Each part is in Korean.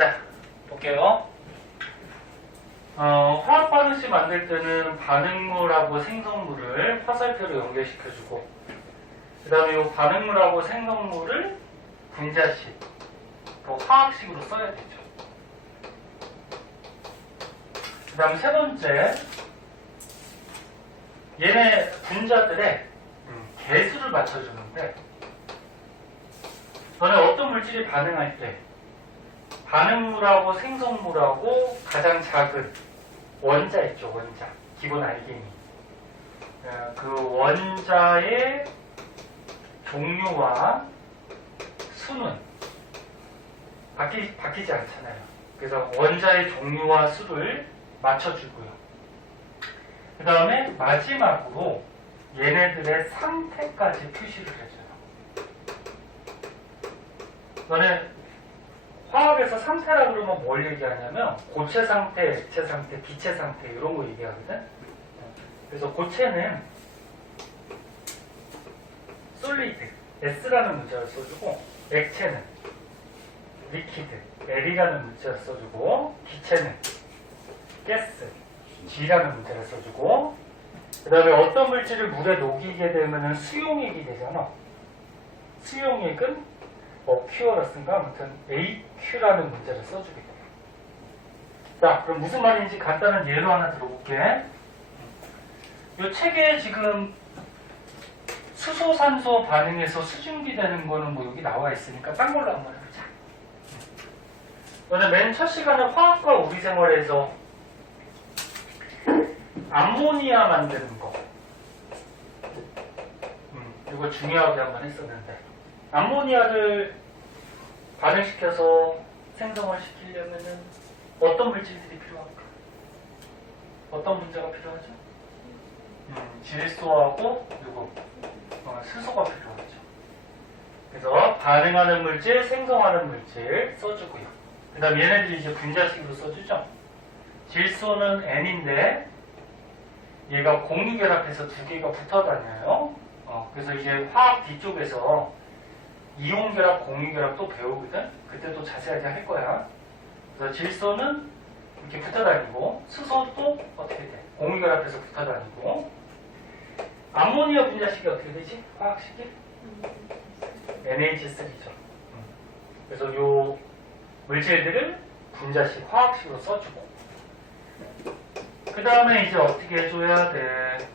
자, 볼게요. 화학 반응식 만들 때는 반응물하고 생성물을 화살표로 연결시켜주고, 그 다음에 이 반응물하고 생성물을 분자식, 화학식으로 써야 되죠. 그 다음 세 번째, 얘네 분자들의 개수를 맞춰주는데, 너네 어떤 물질이 반응할 때 반응물하고 생성물하고 가장 작은 원자 있죠, 원자. 기본 알게닌. 그 원자의 종류와 수는 바뀌지 않잖아요. 그래서 원자의 종류와 수를 맞춰주고요. 그 다음에 마지막으로 얘네들의 상태까지 표시를 해줘요. 너네 화학에서 상태라 그러면 뭘 얘기하냐면 고체 상태, 액체 상태, 기체 상태 이런 거 얘기하거든. 그래서 고체는 솔리드, S라는 문자를 써주고, 액체는 리퀴드, L이라는 문자를 써주고, 기체는 가스, G라는 문자를 써주고, 그 다음에 어떤 물질을 물에 녹이게 되면 수용액이 되잖아. 수용액은 Q어라쓴가 아무튼 AQ라는 문자를 써주게 돼요. 자, 그럼 무슨 말인지 간단한 예로 하나 들어볼게. 이 책에 지금 수소산소 반응에서 수증기 되는 거는 뭐 여기 나와 있으니까 딴 걸로 한번 해보자. 오늘 맨 첫 시간에 화학과 우리 생활에서 암모니아 만드는 거, 이거 중요하게 한번 했었는데, 암모니아를 반응시켜서 생성을 시키려면은 어떤 물질들이 필요할까? 어떤 분자가 필요하죠? 질소하고 수소가 필요하죠. 그래서 반응하는 물질, 생성하는 물질 써주고요. 그 다음 얘네들이 이제 분자식으로 써주죠. 질소는 N인데 얘가 공유결합해서 두 개가 붙어 다녀요. 그래서 이제 화학 뒤쪽에서 이온결합, 공유결합 또 배우거든? 그때 또 자세하게 할 거야. 그래서 질소는 이렇게 붙어 다니고, 수소도 어떻게 돼? 공유결합해서 붙어 다니고, 암모니아 분자식이 어떻게 되지? 화학식이? NH3죠. 그래서 요 물질들을 분자식, 화학식으로 써주고, 그 다음에 이제 어떻게 해줘야 돼?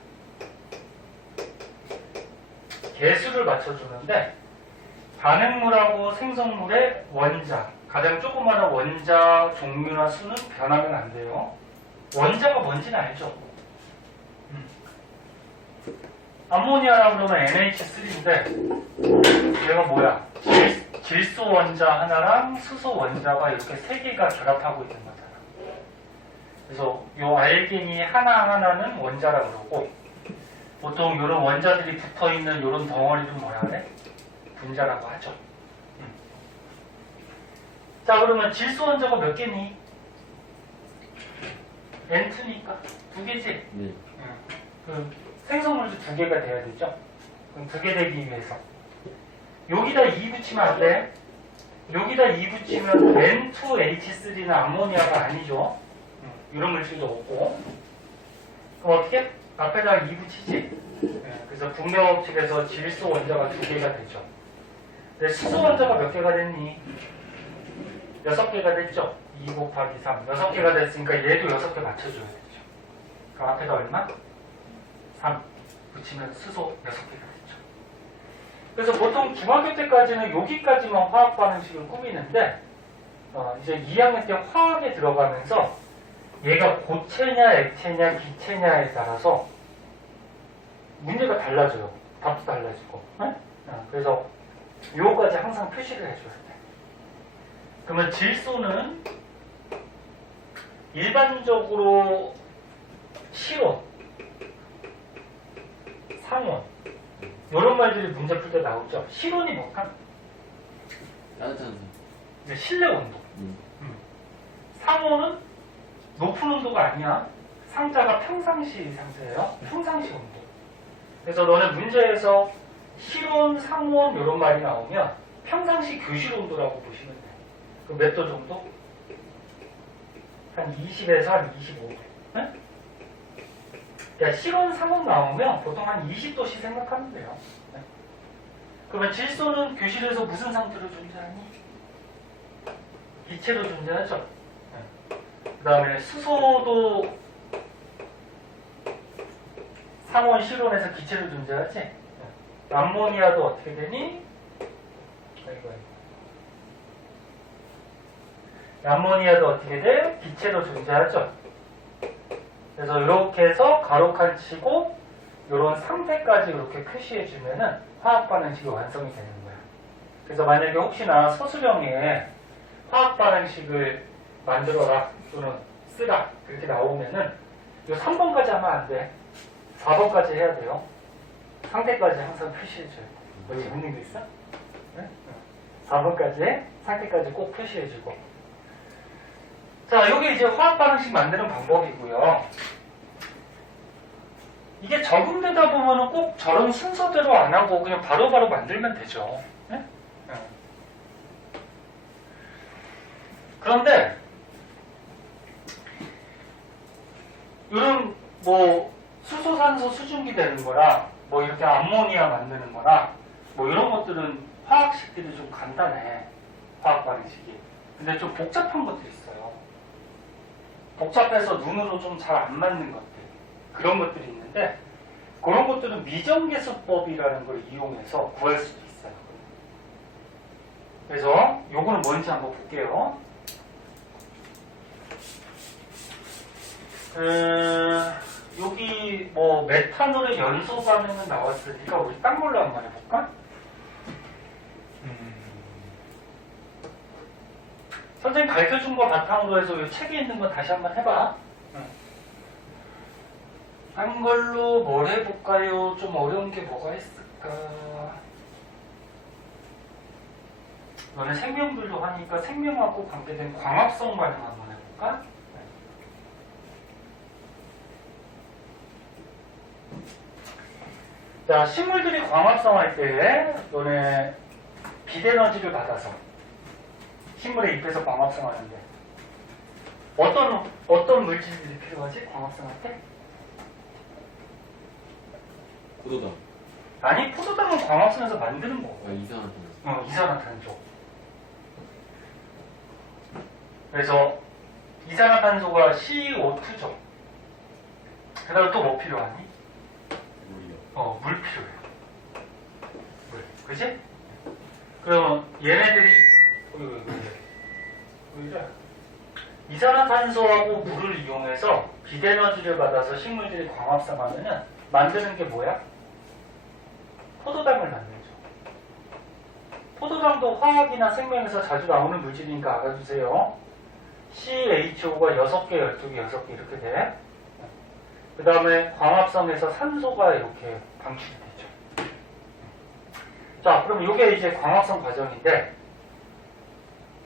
개수를 맞춰주는데, 반응물하고 생성물의 원자, 가장 조그마한 원자 종류나 수는 변하면 안 돼요. 원자가 뭔지는 알죠? 암모니아라고 그러면 NH3인데 얘가 뭐야? 질소 원자 하나랑 수소 원자가 이렇게 세 개가 결합하고 있는 거잖아. 그래서 이 알겐이 하나하나는 원자라고 그러고, 보통 이런 원자들이 붙어있는 이런 덩어리를 뭐라 그래? 분자라고 하죠. 자, 그러면 질소 원자가 몇 개니? N2니까 두 개지? 네. 그 생성물도 두 개가 돼야 되죠? 그럼 두 개 되기 위해서 여기다 2 붙이면 안 돼. 여기다 2 붙이면 N2H3는 암모니아가 아니죠. 이런 물질도 없고. 그럼 어떻게? 앞에다 2 붙이지? 그래서 분명법칙에서 질소 원자가 두 개가 되죠. 근데 수소 원자가 몇 개가 됐니? 6개가 됐죠? 2 곱하기 3. 6개가 됐으니까 얘도 6개 맞춰줘야 되죠. 그럼 앞에다 얼마? 3 붙이면 수소 6개가 됐죠. 그래서 보통 중학교 때까지는 여기까지만 화학 반응식을 꾸미는데, 이제 2학년 때 화학에 들어가면서 얘가 고체냐, 액체냐, 기체냐에 따라서 문제가 달라져요. 답도 달라지고. 네? 그래서 요거까지 항상 표시를 해줘야 돼. 그러면 질소는 일반적으로 실온, 상온 이런 말들이 문제 풀 때 나오죠. 실온이 뭘까? 따뜻한 실내 온도. 상온은 높은 온도가 아니야. 상자가 평상시 상태예요. 평상시 온도. 그래서 너네 문제에서 실온, 상온 이런 말이 나오면 평상시 교실 온도라고 보시면 돼. 그럼 몇 도 정도? 한 20에서 한 25. 네? 야, 실온 상온 나오면 보통 한 20도씩 생각하면 돼요. 네? 그러면 질소는 교실에서 무슨 상태로 존재하니? 기체로 존재하죠. 네. 그 다음에 수소도 상온, 실온에서 기체로 존재하지. 네. 암모니아도 어떻게 되니? 아이고. 암모니아도 어떻게 돼? 기체로 존재하죠. 그래서 이렇게 해서 가로칸 치고 이런 상태까지 이렇게 표시해주면은 화학 반응식이 완성이 되는 거야. 그래서 만약에 혹시나 서술형에 화학 반응식을 만들어라 또는 쓰라 그렇게 나오면은 이 3번까지 하면 안 돼. 4번까지 해야 돼요. 상태까지 항상 표시해줘요. 뭐 재밌는 거 있어? 네? 4번까지 상태까지 꼭 표시해주고. 자, 이게 이제 화학 반응식 만드는 방법이고요. 이게 적응되다 보면은 꼭 저런 순서대로 안 하고 그냥 바로바로 만들면 되죠. 네? 네. 그런데 이런 뭐 수소산소 수증기 되는 거나 뭐 이렇게 암모니아 만드는 거나 뭐 이런 것들은 화학식들이 좀 간단해. 화학 반응식이. 근데 좀 복잡한 것들이 있어요. 복잡해서 눈으로 좀 잘 안 맞는 것들. 그런 것들이 있는데 그런 것들은 미정계수법이라는 걸 이용해서 구할 수도 있어요. 그래서 요거는 뭔지 한번 볼게요. 여기 뭐 메탄올의 연소 반응은 나왔으니까 우리 딴 걸로 한번 해볼까? 선생님 가르쳐준 거 바탕으로 해서 이 책에 있는 거 다시 한번 해봐. 한 걸로 뭘 해볼까요? 좀 어려운 게 뭐가 있을까? 너네 생명들도 하니까 생명하고 관계된 광합성 반응 한번 해볼까? 자, 식물들이 광합성할 때 너네 비대너지를 받아서 식물의 잎에서 광합성하는데 어떤 물질들이 필요하지? 광합성할 때? 포도당. 아니, 포도당은 광합성에서 만드는 거고. 아, 이산화탄소. 이산화탄소. 그래서 이산화탄소가 CO2죠. 그 다음에 또 뭐 필요하니? 물이요. 물 필요해. 물. 그지? 그럼 얘네들이 왜 이산화탄소하고 물을 이용해서 비대너지를 받아서 식물들이 광합성하면은 만드는 게 뭐야? 포도당을 만들죠. 포도당도 화학이나 생명에서 자주 나오는 물질이니까 알아두세요. CHO가 6개, 12개, 6개 이렇게 돼. 그 다음에 광합성에서 산소가 이렇게 방출이 되죠. 자, 그럼 이게 이제 광합성 과정인데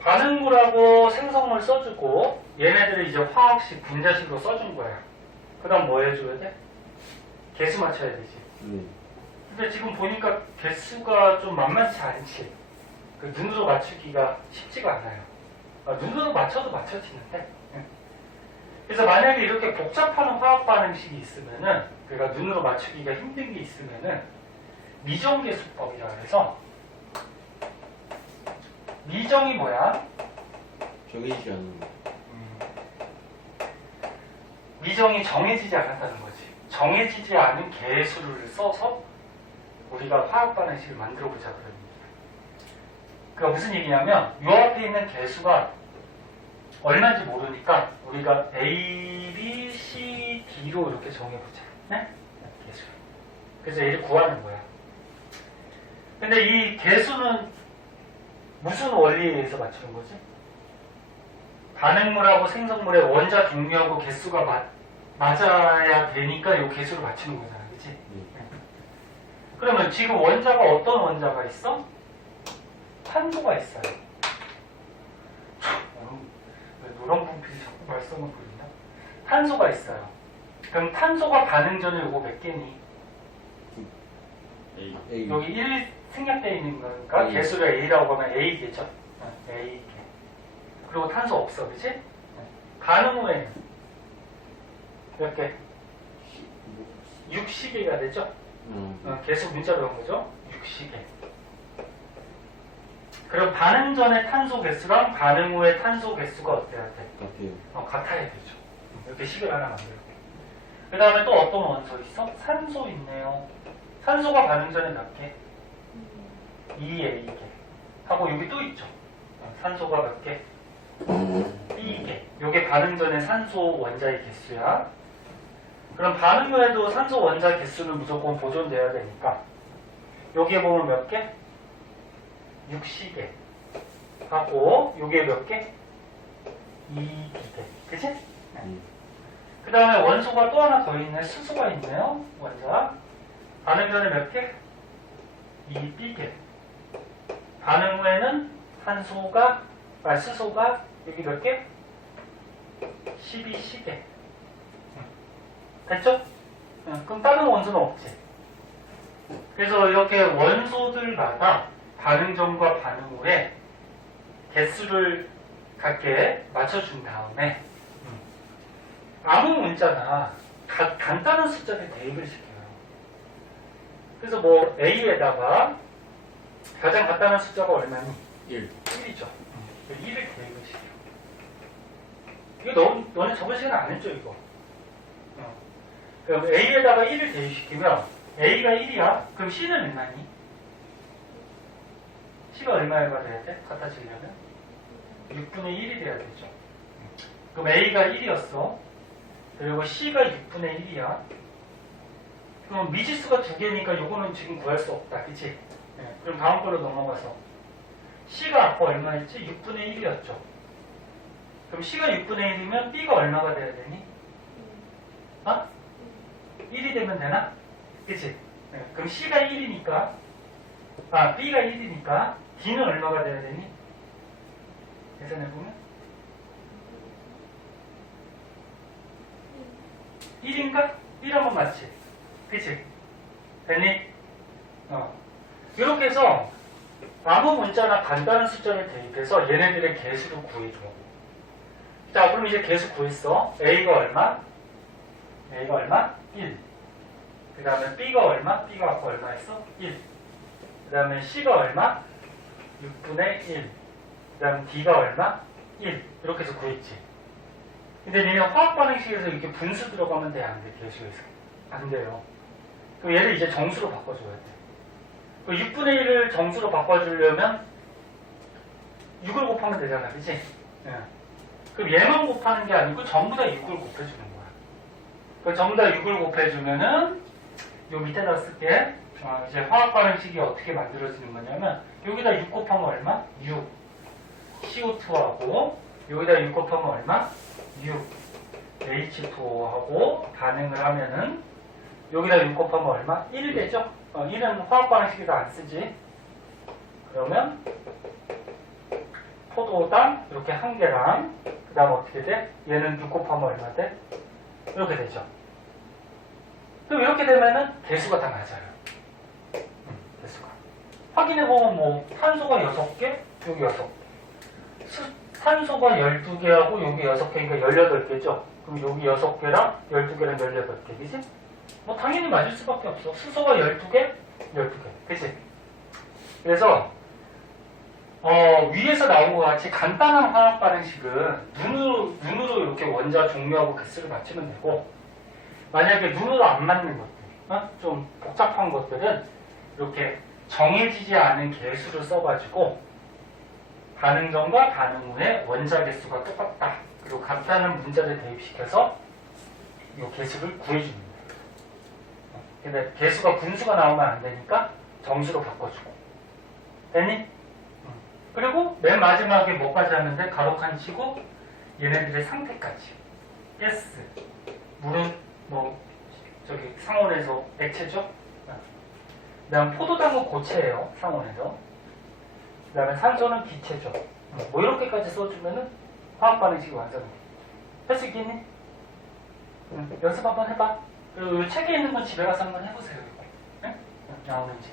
반응물하고 생성물 써주고 얘네들을 이제 화학식, 분자식으로 써준 거야. 그 다음 뭐 해줘야 돼? 개수 맞춰야 되지. 근데 지금 보니까 개수가 좀 만만치 않지. 그 눈으로 맞추기가 쉽지가 않아요. 눈으로 맞춰도 맞춰지는데. 그래서 만약에 이렇게 복잡한 화학 반응식이 있으면은, 그러니까 눈으로 맞추기가 힘든 게 있으면은 미정계수법이라 해서 미정이 뭐야? 정해지지 않는 거. 미정이 정해지지 않았다는 거지. 정해지지 않은 개수를 써서 우리가 화학 반응식을 만들어 보자 그런 얘기야. 그러니까 무슨 얘기냐면 요 앞에 있는 개수가 얼마인지 모르니까 우리가 A, B, C, D로 이렇게 정해보자. 네? 개수. 그래서 얘를 구하는 거야. 근데 이 개수는 무슨 원리에 의해서 맞추는 거지? 반응물하고 생성물의 원자 종류하고 개수가 맞아야 되니까 이 개수를 맞추는 거잖아. 그치? 그러면 지금 원자가 어떤 원자가 있어? 탄소가 있어요. 왜 노란 분필이 자꾸 말썽을 부리냐? 탄소가 있어요. 그럼 탄소가 반응 전에 요거 몇 개니? A. 여기 1 생략되어 있는 거니까 A. 개수를 A라고 하면 A겠죠? A개. 그리고 탄소 없어, 그치? 반응 후에는 몇 개? 60개가 되죠? 계속 문자로 온 거죠? 60개. 그럼 반응 전의 탄소 개수랑 반응 후의 탄소 개수가 어때야 돼? 같아요. 같아야 되죠. 이렇게 식을 하나 만들게. 그 다음에 또 어떤 원소 있어? 산소 있네요. 산소가 반응 전에 몇 개? 2A 개. 하고 여기 또 있죠. 산소가 몇 개? 2개. 요게 반응 전에 산소 원자의 개수야. 그럼 반응 후에도 산소 원자 개수는 무조건 보존돼야 되니까 여기에 보면 몇 개? 60개. 하고 요게 몇 개? 2개. 그치? 그 다음에 원소가 또 하나 더 있네. 수소가 있네요. 원자. 반응 전에 몇 개? 2B개. 반응 후에는 수소가 여기 몇 개? 12C개. 됐죠? 그럼 다른 원소는 없지. 그래서 이렇게 원소들마다 반응 전과 반응 후에 개수를 각게 맞춰준 다음에 아무 문자나 간단한 숫자를 대입을 시켜요. 그래서 뭐 A에다가 가장 간단한 숫자가 얼마니? 1이죠. 1을 대입을 시켜. 이거 너네 저번 시간에 안 했죠, 이거? 그럼 A에다가 1을 대입시키면 A가 1이야. 그럼 C는 얼마니? C가 얼마가 돼야 돼? 같아지려면? 6분의 1이 돼야 되죠. 그럼 A가 1이었어. 그리고 C가 6분의 1이야. 그럼 미지수가 2개니까 요거는 지금 구할 수 없다. 그치? 그럼 다음 걸로 넘어가서 C가 아까 얼마였지? 6분의 1이었죠. 그럼 C가 6분의 1이면 B가 얼마가 돼야 되니? 1이 되면 되나? 그치? 그럼 C가 1이니까 B가 1이니까 D는 얼마가 돼야 되니? 계산해보면 1인가? 1하면 맞지? 그치? 됐니? 이렇게 해서 아무 문자나 간단한 숫자를 대입해서 얘네들의 개수를 구해줘. 자, 그럼 이제 개수 구했어. A가 얼마? A가 얼마? 1. 그 다음에 B가 얼마? B가 아까 얼마 했어? 1. 그 다음에 C가 얼마? 6분의 1. 그 다음에 D가 얼마? 1. 이렇게 해서 구했지. 근데 얘는 화학 반응식에서 이렇게 분수 들어가면 돼? 안 돼? 개수에서? 안 돼요. 그럼 얘를 이제 정수로 바꿔줘야 돼. 그 6분의 1을 정수로 바꿔주려면 6을 곱하면 되잖아. 그치? 그럼 얘만 곱하는 게 아니고 전부 다 6을 곱해주는 거야. 그 전부 다 6을 곱해주면은 요 밑에다 쓸게. 이제 화학 반응식이 어떻게 만들어지는 거냐면 여기다 6 곱하면 얼마? 6. CO2하고 여기다 6 곱하면 얼마? 6. H2O하고 반응을 하면은 여기다 6 곱하면 얼마? 1 되죠? 1은 화학 반응식에서 안 쓰지. 그러면 포도당 이렇게 한 개랑 그 다음 어떻게 돼? 얘는 6 곱하면 얼마 돼? 이렇게 되죠. 그럼 이렇게 되면은 개수가 다 맞아요. 개수가. 확인해보면 뭐 탄소가 6개, 여기 6개. 산소가 12개하고 여기 6개니까 18개죠. 그럼 여기 6개랑 12개랑 18개. 그치? 뭐 당연히 맞을 수밖에 없어. 수소가 12개, 12개. 그치? 그래서 위에서 나온 것 같이 간단한 화학 반응식은 눈으로 이렇게 원자 종류하고 개수를 맞추면 되고, 만약에 눈으로 안 맞는 것들, 좀 복잡한 것들은 이렇게 정해지지 않은 개수를 써가지고 반응 전과 반응 후에 원자 개수가 똑같다. 그리고 간단한 문자를 대입시켜서 이 개수를 구해주는 거예요. 근데 개수가 분수가 나오면 안 되니까 정수로 바꿔주고. 됐니? 그리고 맨 마지막에 뭐까지 하는데 가로칸 치고 얘네들의 상태까지. 가스. 물은 뭐 저기 상온에서 액체죠. 그 다음 포도당은 고체예요. 상온에서. 그 다음에 산소는 기체죠. 뭐 이렇게까지 써주면은 화학 반응식이 완성돼. 할 수 있겠니? 연습 한번 해봐. 그리고 이 책에 있는 건 집에 가서 한번 해보세요. 네? 나오는지.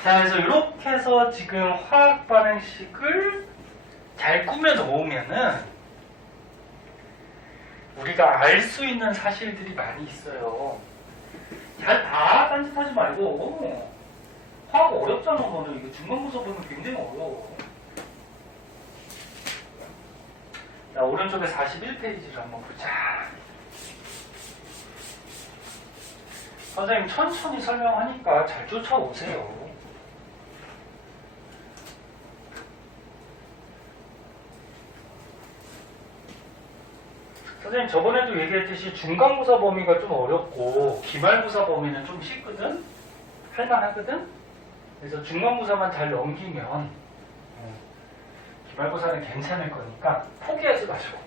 자, 그래서 이렇게 해서 지금 화학 반응식을 잘 꾸며 놓으면은 우리가 알 수 있는 사실들이 많이 있어요. 잘 다 딴짓하지 말고. 화학 어렵잖아, 너는. 이거 중간고사 보면 굉장히 어려워. 자, 오른쪽에 41페이지를 한번 보자. 선생님 천천히 설명하니까 잘 쫓아오세요. 선생님 저번에도 얘기했듯이 중간고사 범위가 좀 어렵고 기말고사 범위는 좀 쉽거든? 할만하거든? 그래서 중간고사만 잘 넘기면 기말고사는 괜찮을 거니까 포기하지 마시고.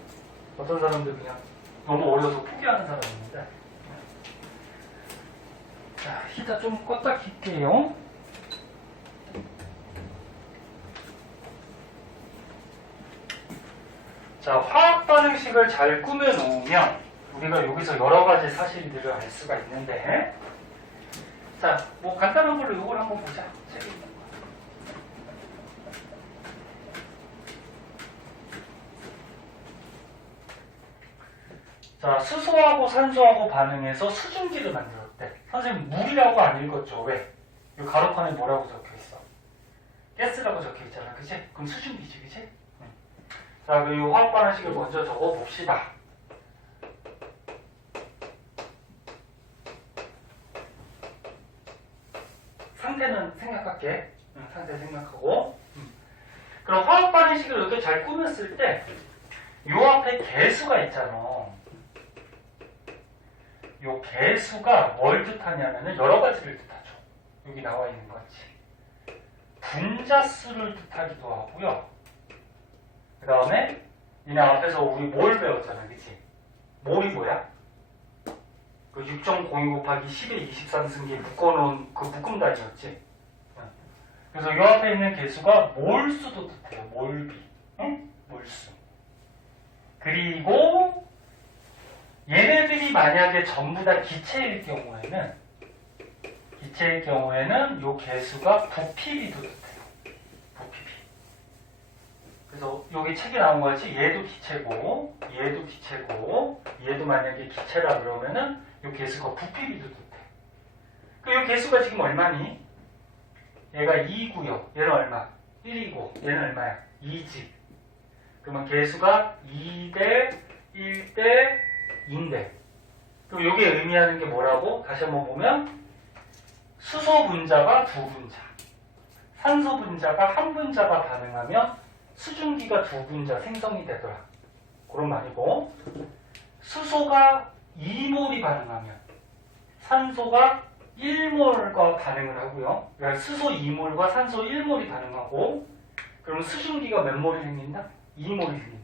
어떤 사람들 그냥 너무 어려서 포기하는 사람이 있는데. 자, 히터 좀 껐다 킬게요. 자, 화학 반응식을 잘 꾸며놓으면 우리가 여기서 여러 가지 사실들을 알 수가 있는데, 자, 뭐 간단한 걸로 이걸 한번 보자. 책에 있는 거. 자, 수소하고 산소하고 반응해서 수증기를 만들었대. 선생님 물이라고 안 읽었죠? 왜? 이 가로판에 뭐라고 적혀있어? 가스라고 적혀있잖아, 그치? 그럼 수증기지, 그치? 자, 그럼 이 화학 반응식을 먼저 적어봅시다. 상태는 생각할게. 상태 생각하고. 그럼 화학 반응식을 이렇게 잘 꾸몄을 때, 요 앞에 개수가 있잖아. 요 개수가 뭘 뜻하냐면은 여러 가지를 뜻하죠. 여기 나와 있는 거지. 분자수를 뜻하기도 하고요. 그 다음에 얘네 앞에서 우리 몰 배웠잖아, 그치? 몰이 뭐야? 그 6.02 곱하기 10의 23승기에 묶어놓은 그 묶음단위였지. 그래서 이 앞에 있는 개수가 몰수도 뜻해요. 몰비. 응? 몰수. 그리고 얘네들이 만약에 전부 다 기체일 경우에는 이 개수가 부피비도 뜻해요. 부피비. 그래서 여기 책에 나온 것 같이 얘도 기체고 얘도 기체고 얘도 만약에 기체라 그러면은 이 개수가 부피비도 뜻해. 그 이 개수가 지금 얼마니? 얘가 2고요. 얘는 얼마? 1이고 얘는 얼마야? 2지. 그러면 개수가 2대 1대 2인데, 그럼 이게 의미하는 게 뭐라고? 다시 한번 보면 수소 분자가 2분자, 산소 분자가 1분자가 반응하면 수증기가 2분자 생성이 되더라. 그런 말이고, 수소가 2몰이 반응하면 산소가 1몰과 반응을 하고요. 그러니까 수소 2몰과 산소 1몰이 반응하고, 그럼 수증기가 몇 몰이 생긴다? 2몰이 생긴다.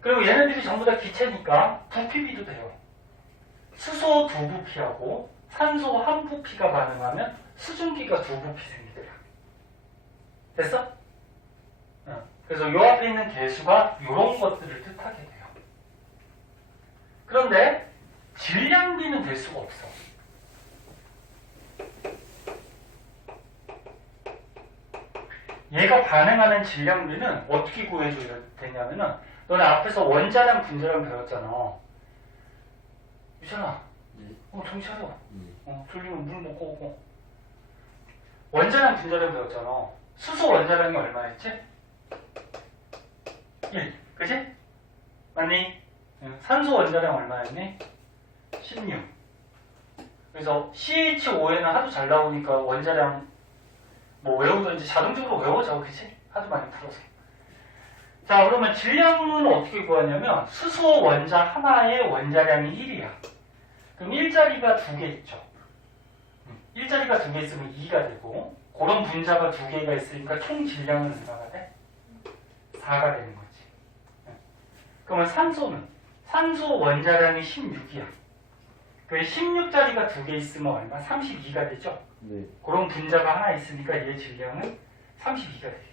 그리고 얘네들이 전부 다 기체니까 부피비도 돼요. 수소 2부피하고 산소 1부피가 반응하면 수증기가 2부피 생기더라. 됐어? 그래서 요 앞에 있는 개수가 이런 것들을 뜻하게 돼요. 그런데 질량비는 될 수가 없어. 얘가 반응하는 질량비는 어떻게 구해줘야 되냐면은, 너네 앞에서 원자량 분자량 배웠잖아. 유찬아, 네. 정신 차려. 네. 졸리면 물 먹고 오고. 원자량 분자량 배웠잖아. 수소 원자량이 얼마였지? 1. 그치? 맞니? 산소 원자량 얼마였니? 16. 그래서 CH5에는 하도 잘 나오니까 원자량 뭐 외우든지 자동적으로 외워져. 그치? 하도 많이 풀어서. 자, 그러면 질량은 어떻게 구하냐면 수소 원자 하나의 원자량이 1이야. 그럼 1자리가 2개 있죠. 1자리가 2개 있으면 2가 되고, 그런 분자가 2개가 있으니까 총 질량은 얼마가 돼? 4가 되는 거지. 그러면 산소는? 산소 원자량이 16이야. 그 16자리가 2개 있으면 얼마? 32가 되죠? 네. 그런 분자가 하나 있으니까 얘 질량은 32가 되겠죠.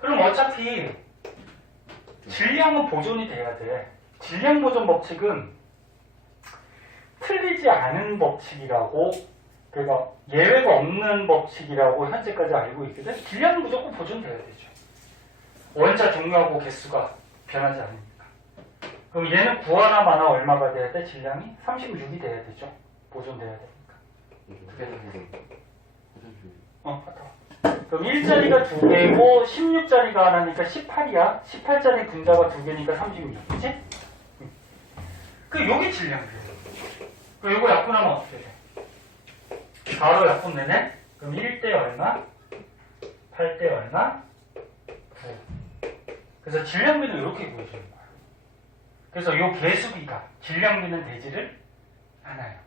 그럼 어차피 질량은 보존이 돼야 돼. 질량 보존 법칙은 틀리지 않은 법칙이라고, 그러니까 예외가 없는 법칙이라고 현재까지 알고 있거든. 질량은 무조건 보존돼야 되죠. 원자 종류하고 개수가 변하지 않으니까. 그럼 얘는 구하나 마나 얼마가 돼야 돼? 질량이 36이 돼야 되죠. 보존돼야 되니까. 같아. 그럼 1자리가 2개고 16자리가 하나니까 18이야. 18자리 분자가 2개니까 36. 그치? 그 요게 질량이에요. 그 요거 약분하면 어떻게 돼? 바로 약분되네? 그럼 1대 얼마? 8대 얼마? 9. 그래서 질량비는 이렇게 구해주는 거야. 그래서 요 개수비가 질량비는 되지를 않아요.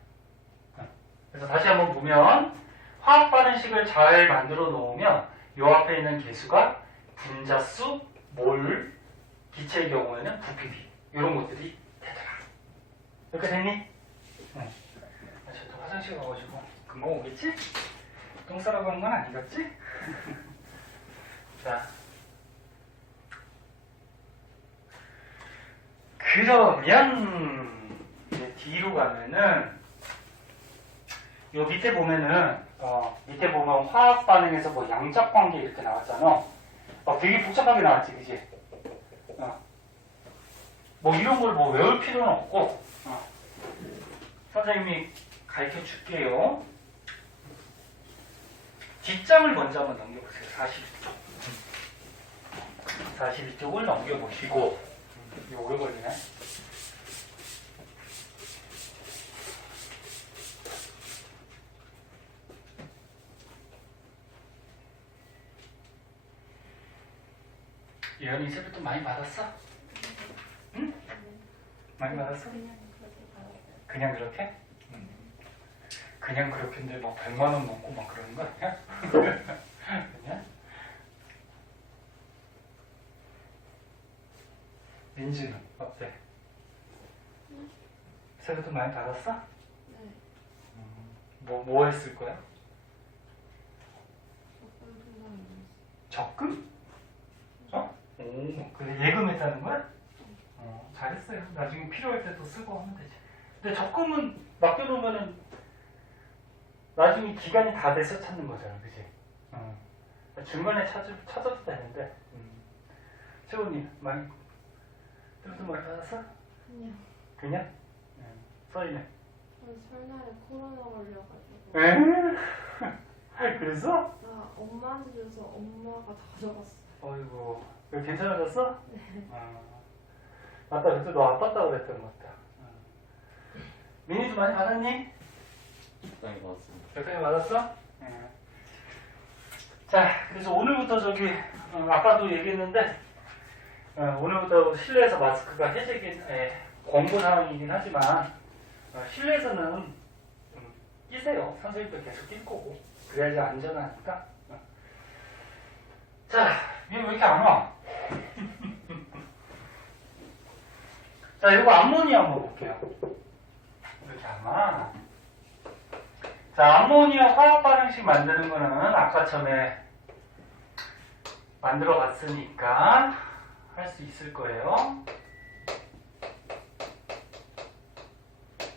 그래서 다시 한번 보면 화학 반응식을 잘 만들어 놓으면 요 앞에 있는 개수가 분자수, 몰, 기체의 경우에는 부피비 이런 것들이 되더라. 이렇게 됐니? 응. 저도 화장실 가가지고 금방 오겠지? 똥 싸라고 한 건 아니겠지? 자, 그러면 이제 뒤로 가면은 요 밑에 보면은 밑에 보면 화학 반응에서 뭐 양적 관계 이렇게 나왔잖아. 되게 복잡하게 나왔지, 그지? 뭐 이런 걸 뭐 외울 필요는 없고 선생님이 가르쳐 줄게요. 뒷장을 먼저 한번 넘겨보세요. 42쪽. 42쪽을 넘겨보시고 이거 오래 걸리네. 예언이 세뱃돈 많이 받았어? 응? 많이 받았어? 그냥 그렇게? 그냥 그렇게인데 막 100만 원 넘고 막 그러는 거 아니야? 그냥? 민지는 어때? 세뱃돈 많이 받았어? 네. 뭐 했을 거야? 적금 통장에 적금? 그래 예금했다는 거야? 잘했어요. 나중에 필요할 때 또 쓰고 하면 되지. 근데 적금은 맡겨놓으면은 나중에 기간이 다 돼서 찾는 거잖아, 그지? 중간에 찾아도 되는데. 최원님 많이 세뱃돈 많이 받았어? 그냥 그냥? 서희는? 설날에 코로나 걸려가지고 그래서? 나 엄마한테 줘서 엄마가 다 가져갔어. 어이구, 이거 괜찮아졌어? 네. 맞다, 그때 너 아팠다고 그랬던 것 같다. 민희도 많이 받았니? 적당히 받았습니다. 적당히 받았어? 자, 그래서 오늘부터 아까도 얘기했는데, 오늘부터 실내에서 마스크가 권고 사항이긴 하지만, 실내에서는 좀 끼세요. 선생님도 계속 낄 거고. 그래야지 안전하니까. 자, 얘 왜 이렇게 안 와? 자, 이거 암모니아 한번 볼게요. 이렇게 안 와. 자, 암모니아 화학 반응식 만드는 거는 아까 전에 만들어 봤으니까 할 수 있을 거예요.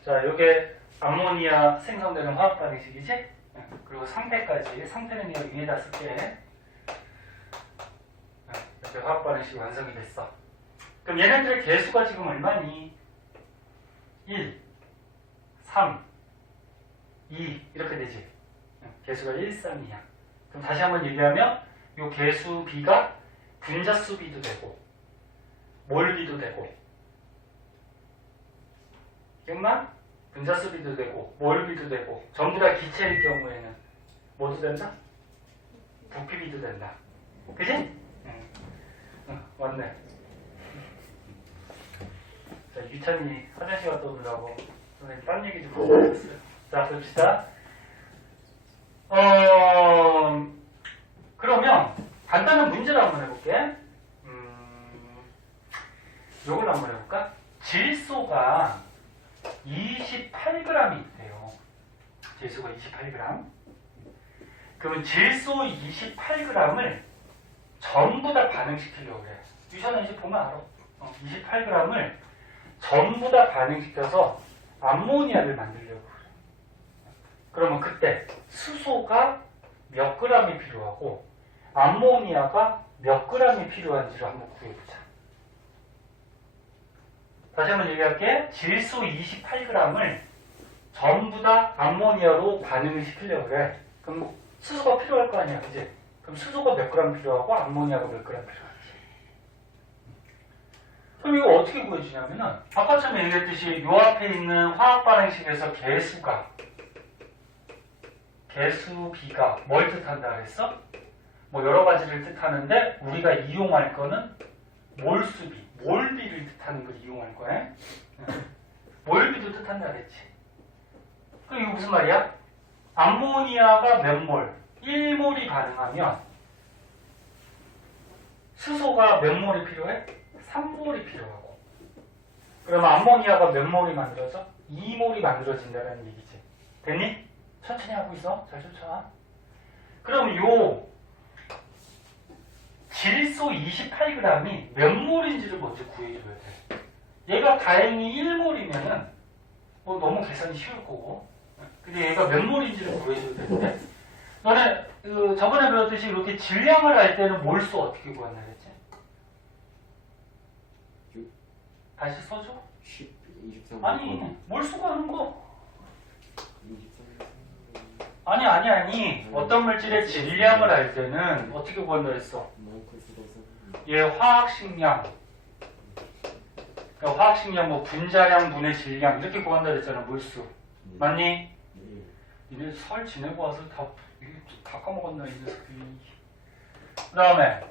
자, 요게 암모니아 생성되는 화학 반응식이지? 그리고 상태까지. 상태는 여기 위에다 쓸게. 이렇게 화학 반응식이 완성이 됐어. 그럼 얘네들의 개수가 지금 얼마니? 1, 3, 2 이렇게 되지. 개수가 1, 3이야. 그럼 다시 한번 얘기하면 이 개수 B가 분자수 B도 되고 몰 B도 되고 기억나? 분자수 B도 되고 몰 B도 되고 전부 다 기체일 경우에는 뭐도 된다? 부피 B도 된다. 그지? 응, 맞네. 자, 유찬이 화장실 갔다 오느라고 선생님 딴 얘기 좀 하고 있어요. 자, 봅시다. 그러면 간단한 문제를 한번 해볼게. 요걸 한번 해볼까? 질소가 28g이 있대요. 질소가 28g. 그러면 질소 28g을 전부 다 반응시키려고 그래. 유찬아 이제 보면 알아. 28g을 전부 다 반응시켜서 암모니아를 만들려고 그래. 그러면 그때 수소가 몇 g이 필요하고 암모니아가 몇 g이 필요한지를 한번 구해보자. 다시 한번 얘기할게. 질소 28g을 전부 다 암모니아로 반응을 시키려고 그래. 그럼 수소가 필요할 거 아니야, 그지? 그럼 수소가 몇 그램 필요하고 암모니아가 몇 그램 필요하지? 그럼 이거 어떻게 구해주냐면은 아까처럼 얘기했듯이 요 앞에 있는 화학 반응식에서 개수비가 뭘 뜻한다 그랬어? 뭐 여러 가지를 뜻하는데 우리가 이용할 거는 몰수비, 몰비를 뜻하는 걸 이용할 거야. 몰비도 뜻한다 그랬지. 그럼 이거 무슨 말이야? 암모니아가 몇 몰? 1몰이 반응하면 수소가 몇 몰이 필요해? 3몰이 필요하고. 그러면 암모니아가 몇 몰이 만들어져? 2몰이 만들어진다는 얘기지. 됐니? 천천히 하고 있어. 잘 쫓아와. 그럼 요 질소 28g이 몇 몰인지를 먼저 구해줘야 돼. 얘가 다행히 1몰이면은 뭐 너무 계산이 쉬울 거고. 근데 얘가 몇 몰인지를 구해줘야 되는데 너네 저번에 배웠듯이 이렇게 질량을 할 때는 몰수 어떻게 구한다 그랬지? 다시 써줘? 23. 아니 몰수가 하는 거 23. 아니 어떤 물질의 질량을 할 때는 어떻게 구한다 했어? 얘 화학식량 그러니까 화학식량 뭐 분자량 분의 질량 이렇게 구한다 그랬잖아. 몰수 맞니? 니네 설 지내고 와서 다 까먹었나 이 녀석이. 그 다음에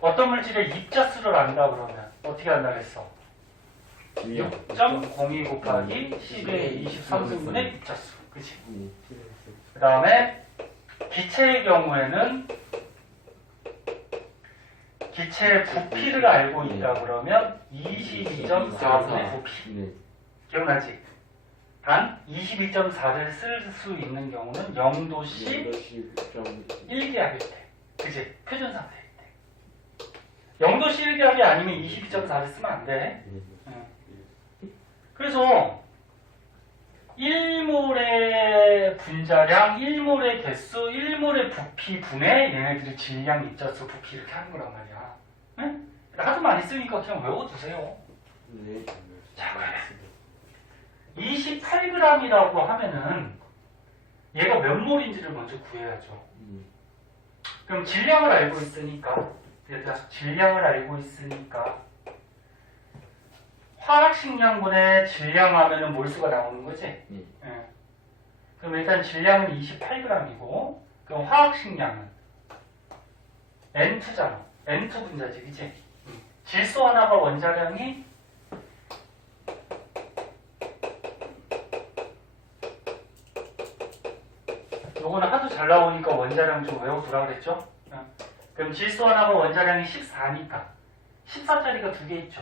어떤 물질의 입자수를 안다 그러면 어떻게 한다 그랬어? 6.02 곱하기 10의 23승분의 입자수. 그치? 그 다음에 기체의 경우에는 기체의 부피를 알고 있다 그러면 22.4분의 부피. 기억나지? 단 22.4를 쓸 수 있는 경우는 0도씨 1기압일 때. 그치? 표준 상태일 때. 0도씨 1기압이 아니면 22.4를 쓰면 안 돼. 그래서 1몰의 분자량, 1몰의 개수, 1몰의 부피 분의 얘네들이 질량, 입자수, 부피 이렇게 하는 거란 말이야. 응? 하도 많이 쓰니까 그냥 외워두세요. 자, 그래. 28g이라고 하면은 얘가 몇 몰인지를 먼저 구해야죠. 그럼 질량을 알고 있으니까 얘들아 질량을 알고 있으니까 화학식량분의 질량하면은 몰수가 나오는 거지? 예. 그럼 일단 질량은 28g이고 그럼 화학식량은 N2잖아. N2 분자지, 그치? 질소 하나가 원자량이 요거는 하도 잘 나오니까 원자량 좀 외워두라 그랬죠? 그럼 질소 하나가 원자량이 14니까 14짜리가 두 개 있죠?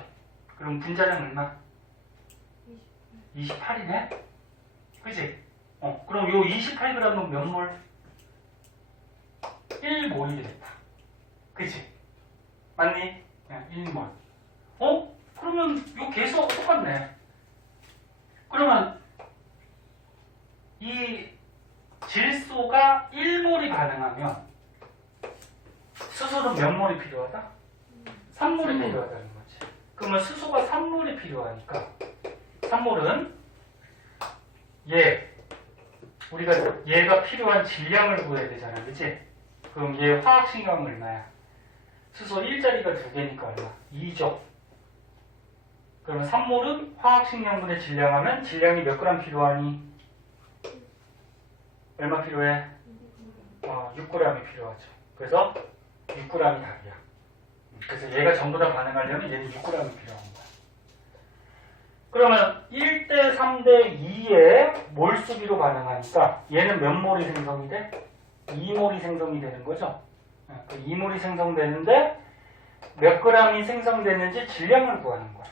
그럼 분자량 얼마? 28이네? 그치? 그럼 요 28g은 몇 몰? 1몰이 되겠다. 그치? 맞니? 1몰. 그러면 요 개수가 똑같네. 그러면 이 질소가 1몰이 반응하면 수소는 몇 몰이 필요하다? 3몰이 필요하다는 거지. 그러면 수소가 3몰이 필요하니까 3몰은 우리가 얘가 필요한 질량을 구해야 되잖아. 그치? 그럼 얘 화학식량은 얼마야? 수소 1자리가 두 개니까 얼마? 2죠. 그러면 3몰은 화학식량분의 질량하면 질량이 몇 그램 필요하니? 얼마 필요해? 6g이 필요하죠. 그래서 6g이 답이야. 그래서 얘가 전부 다 반응하려면 얘는 6g이 필요한 거야. 그러면 1대 3대 2의 몰수비로 반응하니까 얘는 몇 몰이 생성이 돼? 2몰이 생성이 되는 거죠. 그 2몰이 생성되는데 몇 g이 생성되는지 질량을 구하는 거야.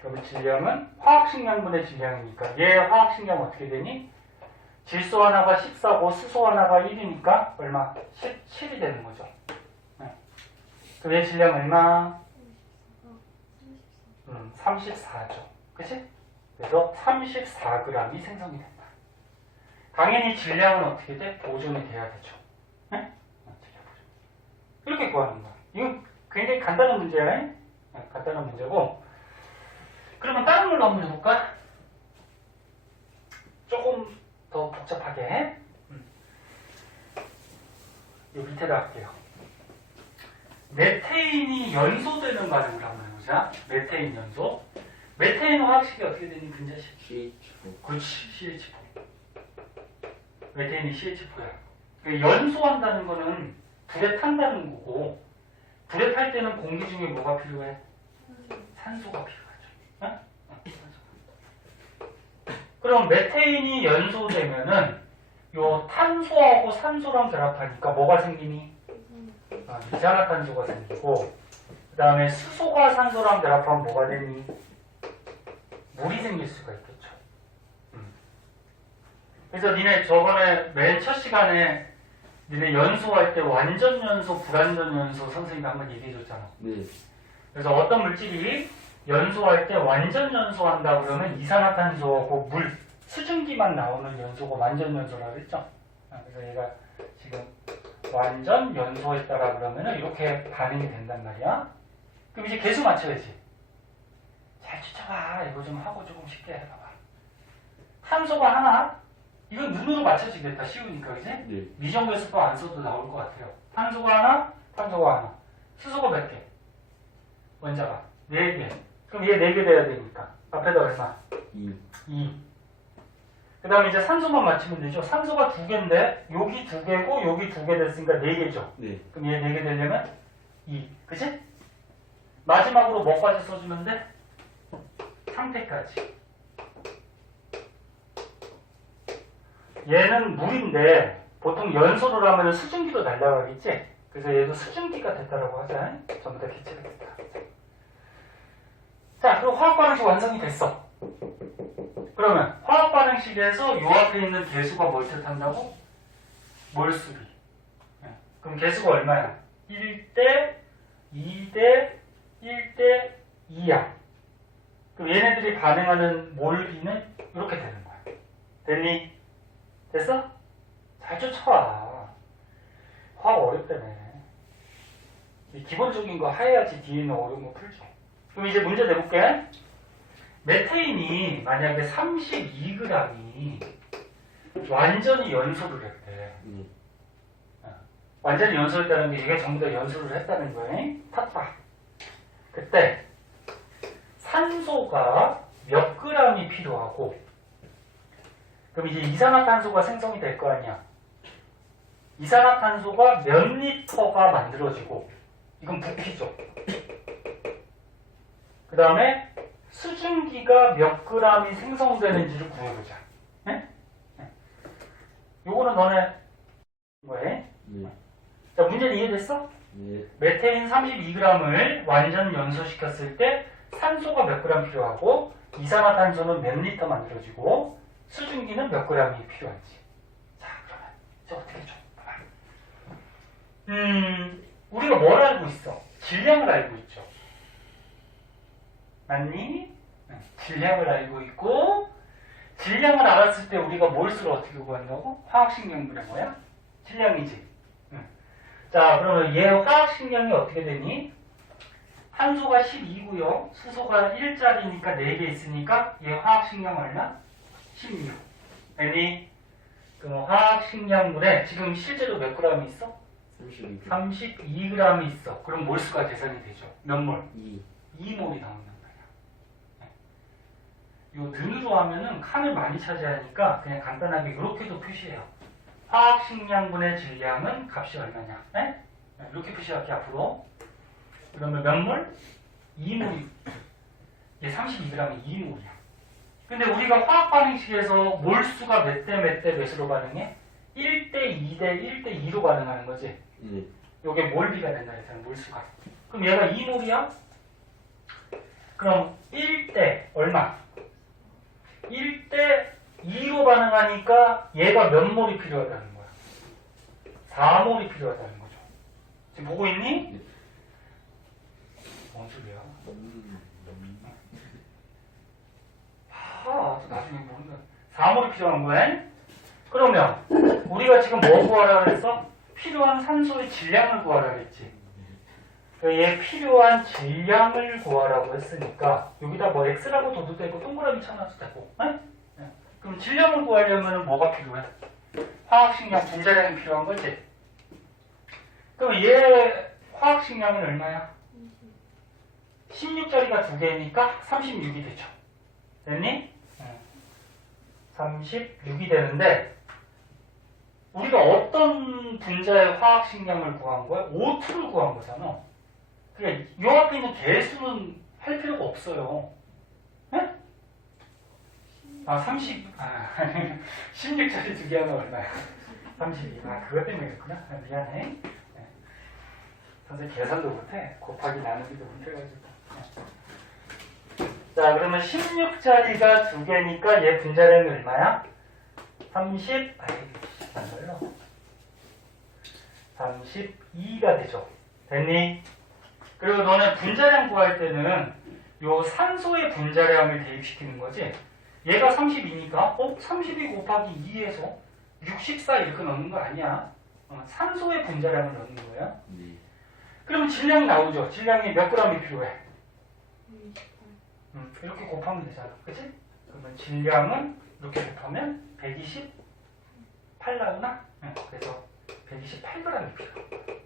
그러면 질량은 화학식량분의 질량이니까 얘 화학식량 어떻게 되니? 질소 하나가 14고 수소 하나가 1이니까 얼마? 17이 되는 거죠. 그럼 얘 질량 얼마? 34죠. 그치? 그래서 34g이 생성이 된다. 당연히 질량은 어떻게 돼? 보존이 돼야 되죠. 네? 이렇게 구하는 거야. 이거 굉장히 간단한 문제야. 간단한 문제고. 그러면 다른 걸로 한번 해볼까? 조금 더 복잡하게. 요 밑에다 할게요. 메테인이 연소되는 과정을 한번 해보자. 메테인 연소. 메테인 화학식이 어떻게 되니? 근자식. CH4. 그렇지, CH4. 메테인이 CH4야. 연소한다는 거는 불에 탄다는 거고, 불에 탈 때는 공기 중에 뭐가 필요해? 산소가 필요하죠. 그럼 메테인이 연소되면은 요 탄소하고 산소랑 결합하니까 뭐가 생기니? 이산화탄소가 생기고, 그 다음에 수소가 산소랑 결합하면 뭐가 되니? 물이 생길 수가 있겠죠. 그래서 니네 저번에 맨 첫 시간에 니네 연소할 때 완전 연소, 불완전 연소 선생님이 한번 얘기해 줬잖아. 네. 그래서 어떤 물질이 연소할 때 완전 연소한다 그러면 이산화탄소하고 물, 수증기만 나오는 연소가 완전 연소라고 했죠. 그래서 얘가 지금 완전 연소했다라 그러면은 이렇게 반응이 된단 말이야. 그럼 이제 계수 맞춰야지. 잘 추쳐봐. 이거 좀 하고 조금 쉽게 해봐봐. 탄소가 하나? 이건 눈으로 맞춰지겠다. 쉬우니까, 그지? 네. 미정에서 또 안 써도 나올 것 같아요. 탄소가 하나, 탄소가 하나. 수소가 몇 개? 원자가 4개. 그럼 얘 4개 돼야 되니까. 앞에다 얼마? 2. 2. 그 다음에 이제 산소만 맞추면 되죠. 산소가 2개인데, 여기 2개고, 여기 2개 됐으니까 4개죠. 네. 그럼 얘 4개 되려면 2. 그치? 마지막으로 뭐까지 써주면 돼? 상태까지. 얘는 물인데 보통 연소를 하면 수증기로 날아가겠지? 그래서 얘도 수증기가 됐다라고 하자. 전부 다 기체가 됐다. 자, 그럼 화학 반응식 완성이 됐어. 그러면 화학 반응식에서 요 앞에 있는 개수가 뭘 뜻한다고? 몰수비. 그럼 개수가 얼마야? 1대 2대 1대 2야. 그럼 얘네들이 반응하는 몰비는 이렇게 되는 거야. 됐니? 됐어? 잘 쫓아와. 화학 어렵다며. 이 기본적인 거 해야지 뒤에는 어려운 거 풀죠. 그럼 이제 문제 내볼게. 메테인이 만약에 32g이 완전히 연소를 했대. 네. 완전히 연소했다는 게 이게 전부 다 연소를 했다는 거예요. 탓봐. 그때 산소가 몇 g이 필요하고, 그럼 이제 이산화탄소가 생성이 될 거 아니야. 이산화탄소가 몇 리터가 만들어지고, 이건 부피죠. 그 다음에 수증기가 몇 g이 생성되는지를 구해보자. 네? 요거는 너네 뭐해? 네. 자, 문제는 이해됐어? 네. 메테인 32g을 완전 연소시켰을 때 산소가 몇 g 필요하고, 이산화탄소는 몇 리터 만들어지고, 수증기는 몇 g이 필요한지. 자, 그러면 이제 어떻게 줘? 우리가 뭘 알고 있어? 질량을 알고 있죠. 맞니? 질량을 알고 있고, 질량을 알았을 때 우리가 몰수를 어떻게 구한다고? 화학식량분의 뭐야? 질량이지. 자, 그러면 얘 화학식량이 어떻게 되니? 탄소가 12고요. 수소가 1짜리니까 4개 있으니까 얘 화학식량 얼마? 16. 아니, 그럼 화학식량분에 지금 실제로 몇 g이 있어? 32g. 32g이 있어. 그럼 몰수가 계산이 되죠. 몇 몰? 2. 2몰이 나온단 말이야. 요 눈으로 하면은 칸을 많이 차지하니까 그냥 간단하게 이렇게도 표시해요. 화학식량분의 질량은 값이 얼마냐? 네? 이렇게 표시할게 앞으로. 그러면 몇 몰? 2몰이. 얘 32g이 2몰이야. 근데 우리가 화학 반응식에서 몰수가 몇 대 몇 대 몇으로 반응해? 1대 2대 1대 2로 반응하는 거지. 네. 요게 몰비가 된다 했잖아, 몰수가. 그럼 얘가 2몰이야? 그럼 1대 얼마? 1대 2로 반응하니까 얘가 몇 몰이 필요하다는 거야? 4몰이 필요하다는 거죠. 지금 보고 있니? 네. 뭔 소리야? 또 나중에 모른다. 4몰이 필요한 거야? 그러면 우리가 지금 뭐 구하라 그랬어? 필요한 산소의 질량을 구하라 그랬지. 얘 필요한 질량을 구하라고 했으니까 여기다 뭐 x라고 둬도 되고 동그라미 쳐놔도 되고. 네? 네. 그럼 질량을 구하려면 뭐가 필요해? 화학식량 분자량이 필요한 거지. 그럼 얘 화학식량은 얼마야? 16짜리가 2개니까 36이 되죠. 됐니? 36이 되는데 우리가 어떤 분자의 화학식량을 구한 거야? O2를 구한 거잖아. 그러니까 이 앞에 있는 개수는 할 필요가 없어요. 네? 16짜리 2개 하면 얼마야? 32. 그것 때문에 그랬구나. 미안해. 네. 선생님 계산도 못해. 곱하기 나누기도 못해가지고. 자, 그러면 16짜리가 2개니까 얘 분자량이 얼마야? 32가 되죠. 됐니? 그리고 너네 분자량 구할 때는 요 산소의 분자량을 대입시키는 거지. 얘가 32니까 32 곱하기 2에서 64 이렇게 넣는 거 아니야. 산소의 분자량을 넣는 거야. 네. 그러면 질량이 나오죠. 질량이 몇 g이 필요해? 28. 이렇게 곱하면 되잖아. 그치? 그러면 질량은 이렇게 곱하면 128 나오나? 그래서 128g이 필요해.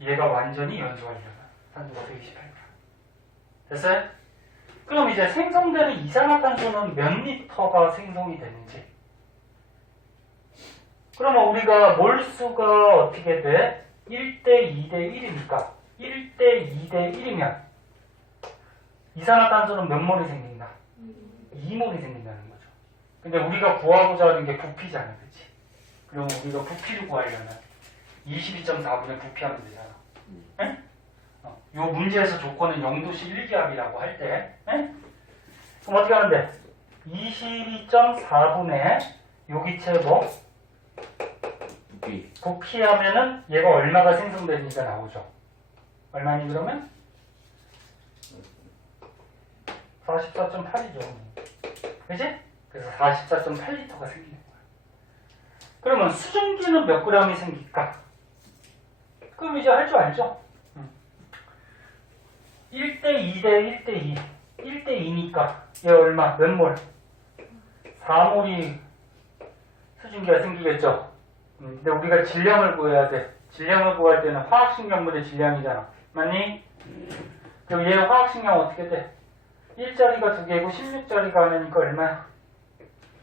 얘가 완전히 연소하려면 산소가 128g. 됐어요? 그럼 이제 생성되는 이산화탄소는 몇 리터가 생성이 되는지. 그러면 우리가 몰수가 어떻게 돼? 1대 2대 1이니까 1대 2대 1이면 이산화탄소는 몇 몰이 생긴다? 2몰이 생긴다는 거죠. 근데 우리가 구하고자 하는 게 부피잖아, 그치? 그럼 우리가 부피를 구하려면 22.4분의 부피하면 되잖아. 네? 요 문제에서 조건은 0도씨 1기압이라고 할 때, 네? 그럼 어떻게 하면 돼? 22.4분의 요기체 뭐? 부피. 부피하면은 얘가 얼마가 생성되니까 나오죠. 얼마니 그러면? 44.8이죠. 그지? 그래서 44.8리터가 생기는 거야. 그러면 수증기는 몇 g이 생길까? 그럼 이제 할 줄 알죠? 1대 2대 1대 2. 1대 2니까 얘 얼마? 몇 몰? 4몰이 수증기가 생기겠죠? 근데 우리가 질량을 구해야 돼. 질량을 구할 때는 화학식량분의 질량이잖아. 맞니? 그럼 얘 화학식량 어떻게 돼? 1짜리가 2개고 16짜리가 하나니까 얼마야?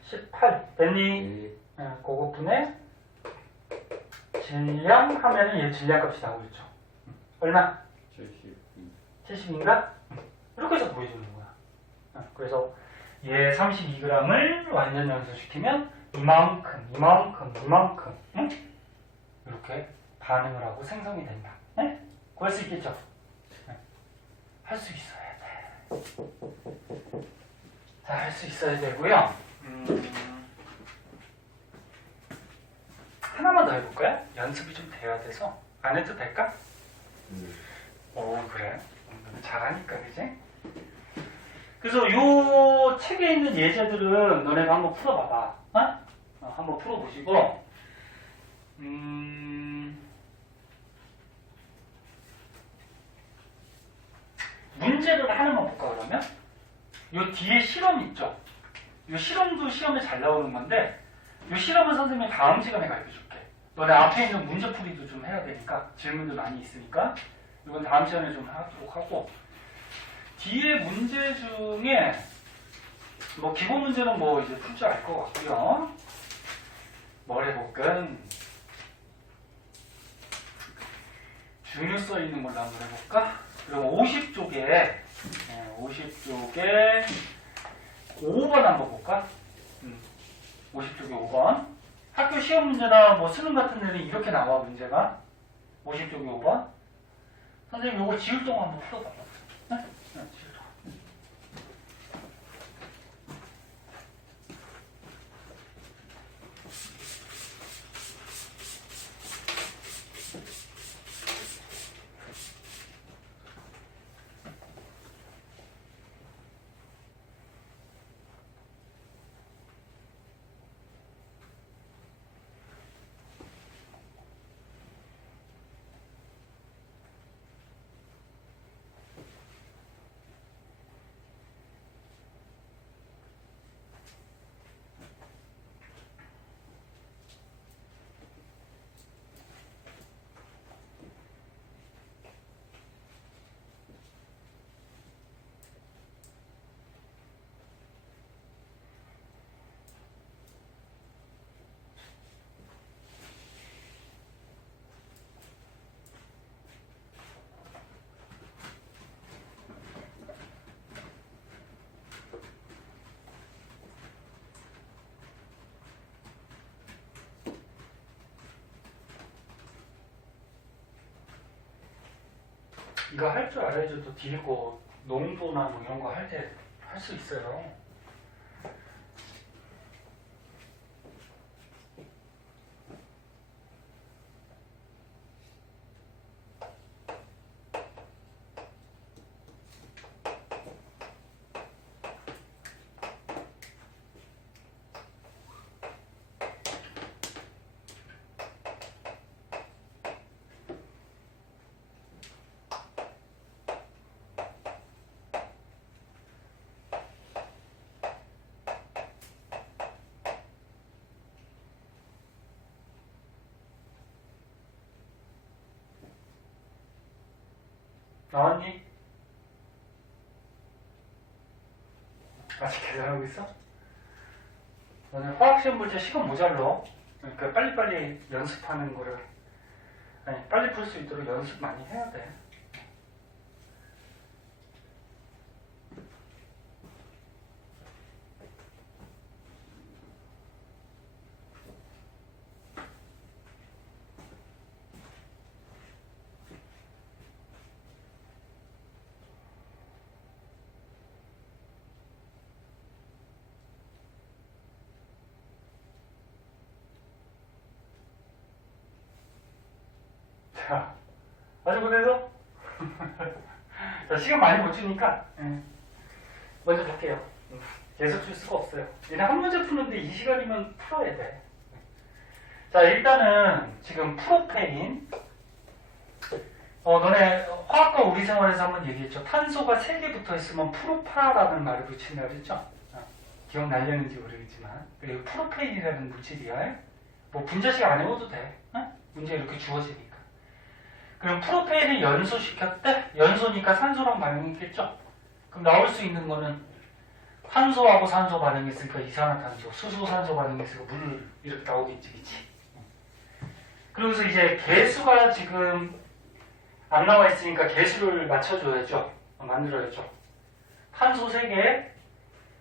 18. 됐니? 네. 그거 분의 질량 하면은 얘 질량값이 나오겠죠. 얼마? 72. 70인가? 이렇게 해서 보여주는 거야. 그래서 얘 32g을 완전 연소시키면 이만큼, 응? 이렇게 반응을 하고 생성이 된다. 네? 구할 수 있겠죠? 네. 할 수 있어야 돼. 자, 할 수 있어야 되고요. 하나만 더 해볼까요? 연습이 좀 돼야 돼서. 안 해도 될까? 그래. 잘하니까, 그지? 그래서 요 책에 있는 예제들은 너네가 한번 풀어봐봐. 한번 풀어보시고, 문제를 하나만 볼까, 그러면? 요 뒤에 실험 있죠? 요 실험도 시험에 잘 나오는 건데, 요 실험은 선생님이 다음 시간에 가르쳐 줄게. 너네 앞에 있는 문제풀이도 좀 해야 되니까, 질문도 많이 있으니까, 이건 다음 시간에 좀 하도록 하고, 뒤에 문제 중에, 뭐, 기본 문제는 뭐, 이제 풀 줄 알 것 같고요. 뭘 해볼까? 중요 써 있는 걸로 한번 해볼까? 그럼 50쪽에 5번 한번 볼까? 50쪽에 5번. 학교 시험 문제나 뭐 수능 같은 데는 이렇게 나와, 문제가. 50쪽에 5번. 선생님, 요거 지울 동안 한번 풀어봐봐. 네? 지울 동안. 이거 할 줄 알아야지 또 딜고 농도나 뭐 이런 거 할 때 할 수 있어요. 나왔니? 아직 계산하고 있어? 너는 화학시험 볼 때 시간 모자러. 그러니까 빨리빨리 연습하는 거를, 아니, 빨리 풀 수 있도록 연습 많이 해야 돼. 자, 아주 그래서 자, 시간 많이 못 주니까 먼저 볼게요. 계속 줄 수가 없어요. 그냥 한 문제 푸는데 이 시간이면 풀어야 돼. 자, 일단은 지금 프로페인. 너네 화학과 우리 생활에서 한번 얘기했죠. 탄소가 3개 붙어 있으면 프로파라는 말을 붙인다 그랬죠. 기억나려는지 모르겠지만. 그리고 프로페인이라는 물질이야. 뭐 분자식 안 해도 돼. 문제 이렇게 주어지니까. 그럼 프로페인을 연소시켰대? 연소니까 산소랑 반응했겠죠? 그럼 나올 수 있는 거는 탄소하고 산소 반응했으니까 이산화탄소, 수소산소 반응했으니까 물 이렇게 나오겠지, 그치? 그러면서 이제 개수가 지금 안 나와 있으니까 개수를 맞춰줘야죠. 만들어야죠. 탄소 3개,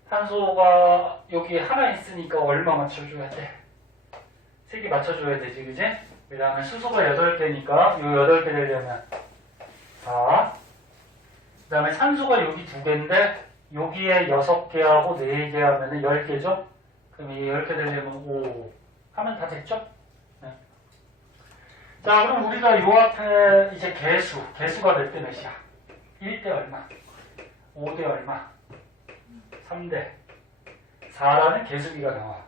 탄소가 여기 하나 있으니까 얼마 맞춰줘야 돼? 3개 맞춰줘야 되지, 그지? 그 다음에 수소가 8개니까 요 8개 되려면 4. 그 다음에 산소가 여기 2개인데 여기에 6개하고 4개 하면 10개죠? 그럼 이 10개 되려면 5 하면 다 됐죠? 네. 자, 그럼 우리가 요 앞에 이제 개수가 몇 대 몇이야? 1대 얼마? 5대 얼마? 3대 4라는 개수비가 나와.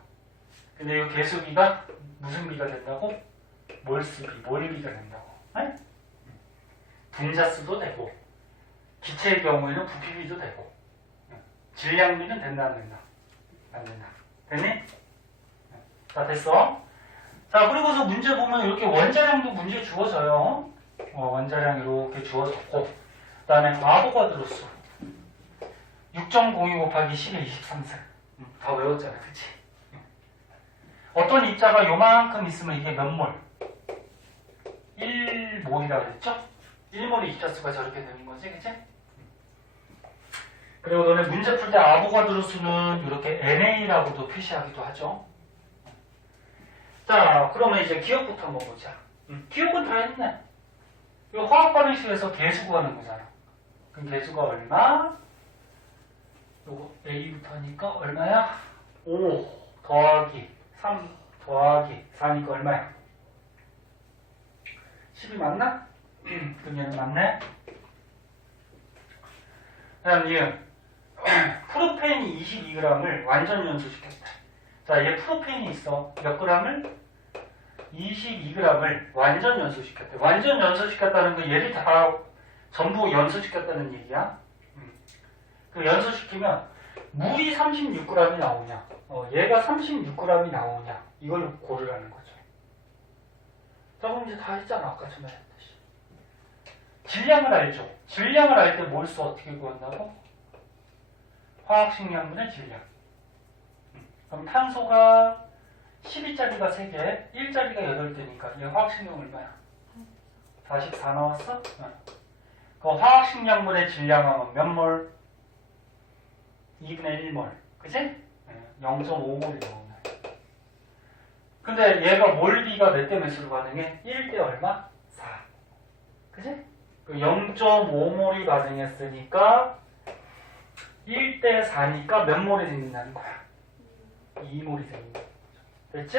근데 이 개수비가 무슨 비가 된다고? 몰수비, 몰비가 된다고. 네? 분자수도 되고 기체의 경우에는 부피비도 되고 질량비는 된다 안 된다? 안 된다. 됐니? 자, 됐어. 자, 그리고서 문제 보면 이렇게 원자량도 문제 주어져요. 원자량 이렇게 주어졌고 그 다음에 아보가드로수 6.02 곱하기 10의 23세 다 외웠잖아, 그치? 어떤 입자가 요만큼 있으면 이게 몇 몰? 1몰이라고 그랬죠? 1몰의 입자수가 저렇게 되는 거지, 그치? 그리고 너네 문제 풀 때 아보가드로 수는 이렇게 NA라고도 표시하기도 하죠. 자, 그러면 이제 기억부터 한번 보자. 기억은 다 했네. 이 화학 반응식에서 개수 구하는 거잖아. 그럼 개수가 얼마? 요거 A부터 하니까 얼마야? 5 더하기 3 더하기 4니까 얼마야? 10이 맞나? 그럼 얘는 맞네. 그 다음 얘 프로페인이 22g을 완전 연소시켰다. 자, 얘 프로페인이 있어. 몇 g을? 22g을 완전 연소시켰대. 완전 연소시켰다는 건 얘를 다 전부 연소시켰다는 얘기야. 그 연소시키면 물이 36g이 나오냐, 얘가 36g이 나오냐, 이걸 고르라는 거죠. 자, 그럼 이제 다 했잖아. 아까 전에 했듯이. 질량을 알죠. 질량을 알 때 몰수 어떻게 구한다고? 화학식량분의 질량. 그럼 탄소가 12짜리가 3개, 1짜리가 8개니까 얘 화학식량 얼마야? 44 나왔어? 그 화학식량분의 질량은 몇 몰? 2분의 1몰. 그치? 0.5몰이 나오네. 근데 얘가 몰비가 몇 대 몇으로 반응해? 1대 얼마? 4. 그치? 0.5몰이 반응했으니까 1대 4니까 몇 몰이 생긴다는 거야? 2몰이 생긴다. 됐지?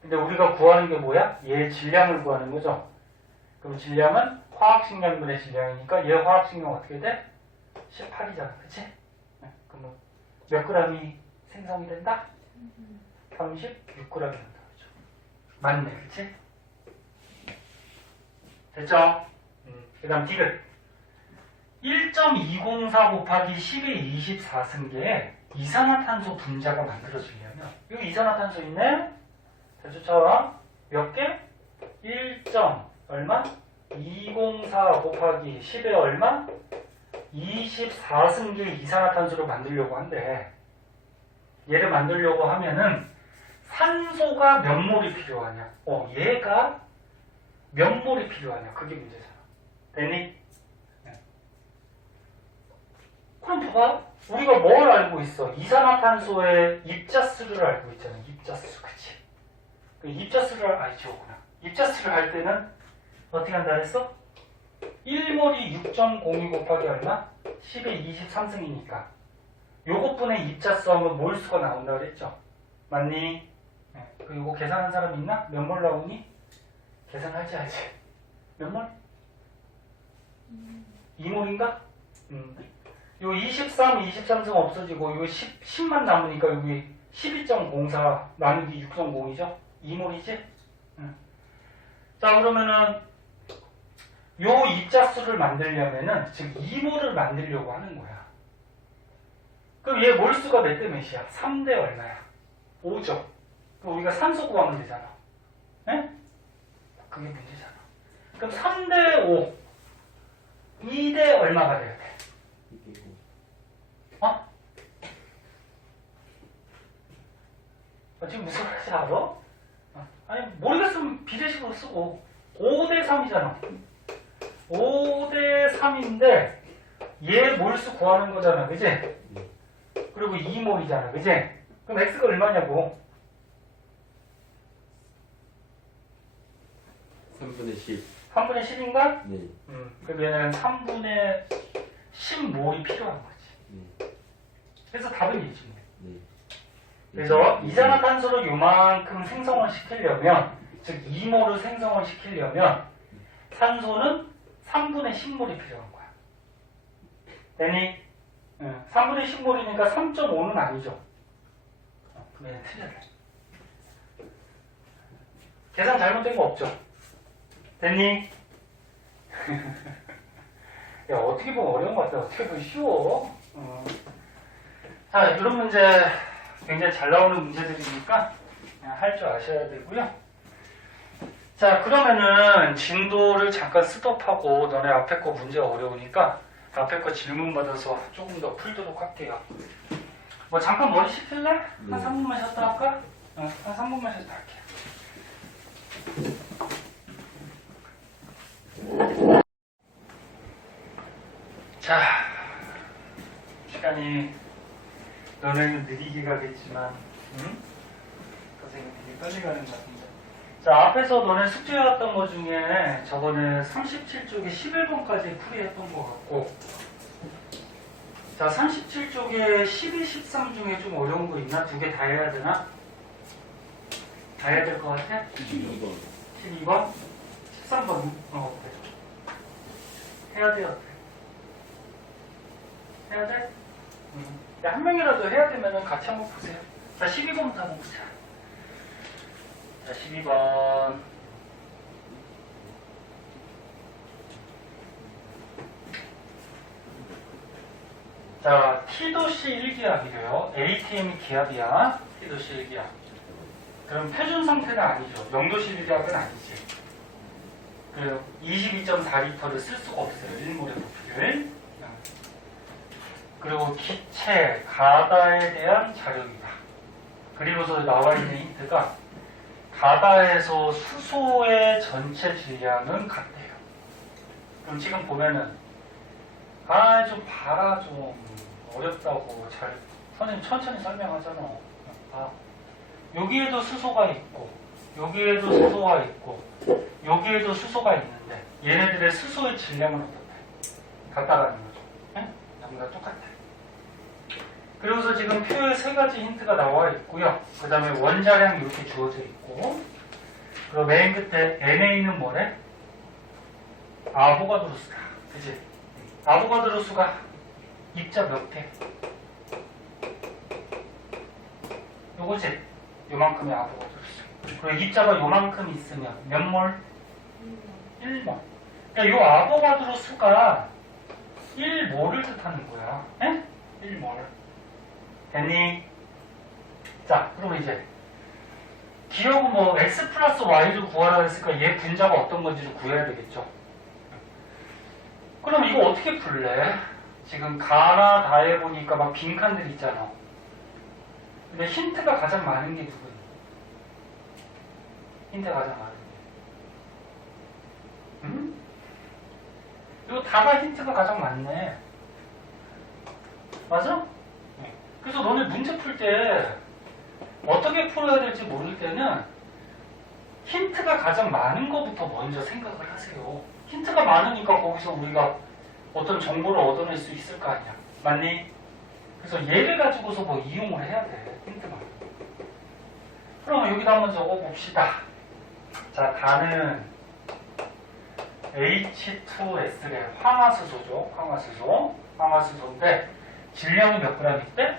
근데 우리가 구하는 게 뭐야? 얘의 질량을 구하는 거죠. 그럼 질량은 화학식량분의 질량이니까 얘 화학식량 어떻게 돼? 18이잖아. 그치? 그럼 몇 g이 생성이 된다? 36g이 된다. 그죠? 맞네. 그치? 됐죠? 그 다음 디귿 1.204 곱하기 10의 24승계에 이산화탄소 분자가 만들어지려면 여기 이산화탄소 있네? 자, 쫓아와. 몇 개? 1. 얼마? 204 곱하기 10의 얼마? 24승계의 이산화탄소를 만들려고 한대. 얘를 만들려고 하면은 산소가 몇 몰이 필요하냐? 얘가 몇 몰이 필요하냐? 그게 문제잖아. 됐니? 네. 그럼 봐봐. 우리가 뭘 알고 있어? 이산화탄소의 입자수를 알고 있잖아. 입자수, 그치? 그 입자수를, 지웠구나. 입자수를 할 때는 어떻게 한다 그랬어? 1몰이 6.02 곱하기 얼마? 10의 23승이니까. 요것분의 입자수 하면 몰수가 나온다 그랬죠? 맞니? 네. 그리고 계산한 사람 있나? 몇 몰 나오니? 계산하지, 아직. 몇 몰? 2몰인가? 요 23, 23승 없어지고 요 10만 남으니까 여기 12.04 나누기 6.0이죠? 2몰이지? 자, 그러면은 요 입자수를 만들려면은 지금 2몰을 만들려고 하는 거야. 그럼 얘 몰수가 몇 대 몇이야? 3대 얼마야? 5죠? 그럼 우리가 산소 구하면 되잖아. 네? 그게 문제잖아. 그럼 3대 5 2대 얼마가 돼야 돼? 지금 무슨 말인지 알아? 아니 모르겠으면 비례식으로 쓰고 5대 3이잖아. 5대 3인데 얘 몰수 구하는 거잖아. 그지? 그리고 2몰이잖아. 그지? 그럼 x가 얼마냐고? 3분의 10. 3분의 10인가? 네. 그럼 얘는 3분의 10몰이 필요한 거지. 네. 그래서 답은 1지. 네. 그래서 이산화탄소를 요만큼 생성을 시키려면, 즉 2몰을 생성을 시키려면 산소는 3분의 10몰이 필요한 거야. 되니? 3분의 10몰이니까 3.5는 아니죠. 그럼 얘는 틀렸네. 계산 잘못된 거 없죠? 됐니? 야, 어떻게 보면 어려운 것 같아. 어떻게 보면 쉬워. 자, 이런 문제 굉장히 잘 나오는 문제들이니까 할 줄 아셔야 되고요. 자, 그러면은 진도를 잠깐 스톱하고 너네 앞에 거 문제 어려우니까 앞에 거 질문 받아서 조금 더 풀도록 할게요. 뭐 잠깐 머리 식힐래? 한 3분만 쉬었다 할까? 한 3분만 쉬었다 할게요. 자, 시간이 너네는 느리게 가겠지만 선생님 되게 빨리 가는 것 같은데. 자, 앞에서 너네 숙제해왔던 것 중에 저번에 37쪽에 11번까지 풀이했던 것 같고, 자, 37쪽에 12, 13 중에 좀 어려운 거 있나? 두 개 다 해야 되나? 다 해야 될 것 같아? 12번. 12번? 13번 그래. 해야 돼요. 해야 돼? 야, 한 명이라도 해야 되면 같이 한번 보세요. 자, 12번부터 한번 보자. 자, 12번. 자, T도시 1기압이래요. ATM이 기압이야. T도시 1기압. 그럼 표준 상태는 아니죠. 0도시 1기압은 아니지. 그 22.4리터를 쓸 수가 없어요. 1몰의 부피를. 그리고 기체, 가다에 대한 자력이다. 그리고서 나와 있는 힌트가 가다에서 수소의 전체 질량은 같대요. 그럼 지금 보면은 좀 봐라, 좀 어렵다고. 잘 선생님 천천히 설명하잖아. 여기에도 수소가 있고 여기에도 수소가 있고 여기에도 수소가 있는데 얘네들의 수소의 질량은 어떻대? 같다라는 거죠. 네? 전부 다 똑같아. 그리고서 지금 표에 3가지 힌트가 나와 있고요. 그 다음에 원자량 이렇게 주어져 있고, 그리고 맨 끝에 NA는 뭐래? 아보가드로 수다. 그치? 아보가드로 수가 입자 몇 개? 요거지? 요만큼의 아보가드로 수. 그리고 입자가 요만큼 있으면 몇 몰? 1몰. 그러니까 요 아보가드로 수가 1몰을 뜻하는 거야. 에? 1몰. 됐니? 자, 그럼 이제 기억은 뭐 x 플러스 y를 구하라 했으니까 얘 분자가 어떤 건지를 구해야 되겠죠. 그럼 이거 어떻게 풀래? 지금 가나 다 해보니까 막 빈칸들 있잖아. 근데 힌트가 가장 많은 게 누구니? 힌트가 가장 많은 게. 응? 이거 다가 힌트가 가장 많네. 맞아? 네. 그래서 너네 문제 풀 때 어떻게 풀어야 될지 모를 때는 힌트가 가장 많은 것부터 먼저 생각을 하세요. 힌트가 많으니까 거기서 우리가 어떤 정보를 얻어낼 수 있을 거 아니야. 맞니? 그래서 얘를 가지고서 뭐 이용을 해야 돼. 힌트만. 그러면 여기다 한번 적어봅시다. 자, 다는 H2S래. 황화수소죠. 황화수소. 황화수소인데 질량이 몇 그램 있대?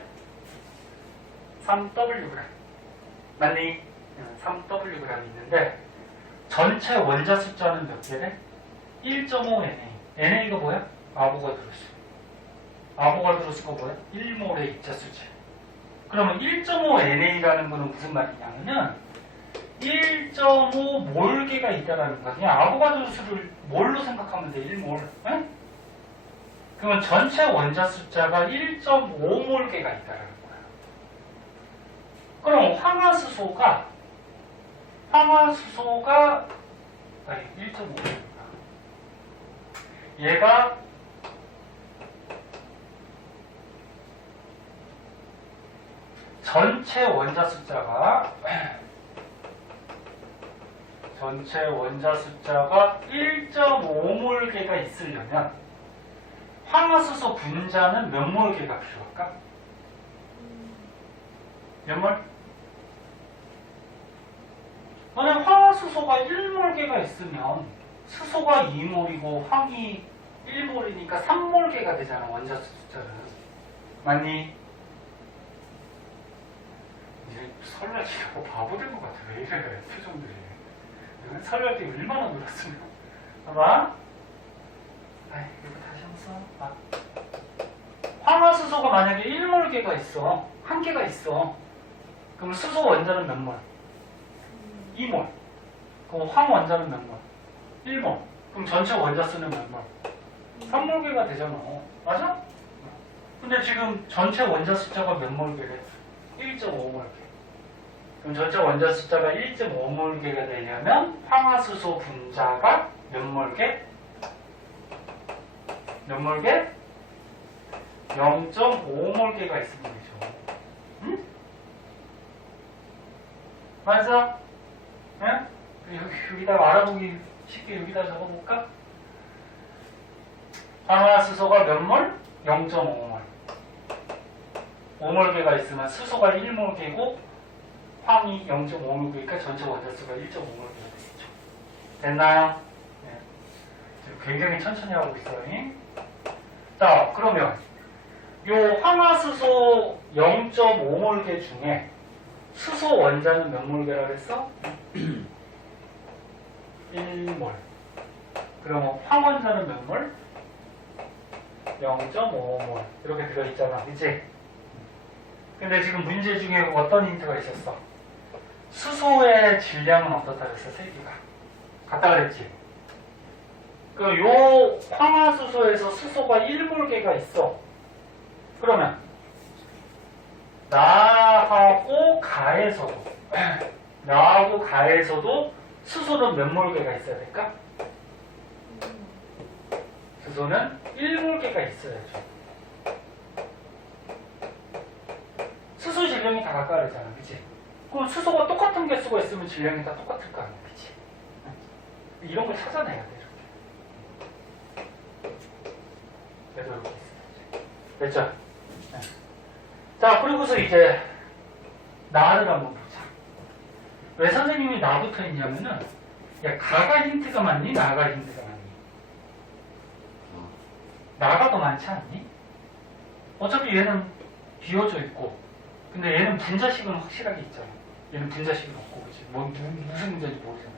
3Wg. 맞니? 3Wg 있는데 전체 원자 숫자는 몇 개래? 1.5 NA. NA가 뭐야? 아보가드로수. 아보가드로수가 뭐야? 1몰의 입자수지. 그러면 1.5 NA라는 거는 무슨 말이냐면은 1.5 몰개가 있다라는 거야. 그냥 아보가드로수를 몰로 생각하면 돼. 1몰. 응? 그러면 전체 원자 숫자가 1.5몰개가 있다라는 거야. 그럼 황화수소가 아니 1.5몰. 얘가 전체 원자 숫자가 1.5몰개가 있으려면 황화수소 분자는 몇 몰개가 필요할까? 몇 몰? 만약 황화수소가 1몰개가 있으면 수소가 2몰이고 황이 1몰이니까 3몰개가 되잖아. 원자 숫자는. 맞니? 이제 설날 지나고 바보 된 것 같아. 왜 이래 표정들이. 설날 때 얼마나 놀았으면. 봐봐. 아이, 이거 다시 한번 써. 아. 황화수소가 만약에 1몰개가 있어. 한 개가 있어. 그럼 수소 원자는 몇 몰? 2몰. 그럼 황 원자는 몇 몰? 1몰. 그럼 전체 원자 수는 몇 몰? 3몰개가 되잖아. 맞아? 근데 지금 전체 원자 숫자가 몇 몰개래? 1.5몰개. 그럼 전체 원자 숫자가 1.5몰개가 되려면 황화수소 분자가 몇 몰개? 몇 몰개? 0.5몰개가 있으면 되죠. 응? 맞아? 응? 여기다 알아보기 쉽게 여기다 적어볼까? 황화수소가 몇 몰? 0.5몰. 5몰개가 있으면 수소가 1몰개고 황이 0.5몰개니까 전체 원자수가 1.5몰개가 되겠죠. 됐나요? 네. 굉장히 천천히 하고 있어요. 자, 그러면 요 황화수소 0.5몰개 중에 수소 원자는 몇 몰개라 그랬어? 1몰. 그럼 황 원자는 몇 몰? 0.5몰. 이렇게 들어있잖아. 그치? 근데 지금 문제 중에 어떤 힌트가 있었어? 수소의 질량은 어떻다 그랬어? 세기가. 같다 그랬지? 그럼 요 황화수소에서 수소가 1몰개가 있어. 그러면 나하고 가에서도 수소는 몇 몰개가 있어야 될까? 수소는 1몰개가 있어야죠. 수소 질량이 다 가까워지잖아. 그치? 그럼 수소가 똑같은 개수가 있으면 질량이 다 똑같을 거 아니야. 그치? 이런 걸 찾아내야 돼. 이렇게. 그래서 이렇게 있어요. 됐죠? 네. 자, 그리고서 이제 나를 한번 보자. 왜 선생님이 나부터 했냐면은 야, 가가 힌트가 많니? 나가 힌트가 많니? 나가 더 많지 않니? 어차피 얘는 비워져 있고 근데 얘는 분자식은 확실하게 있잖아. 얘는 분자식은 없고 그치? 무슨 문제인지 모르잖아.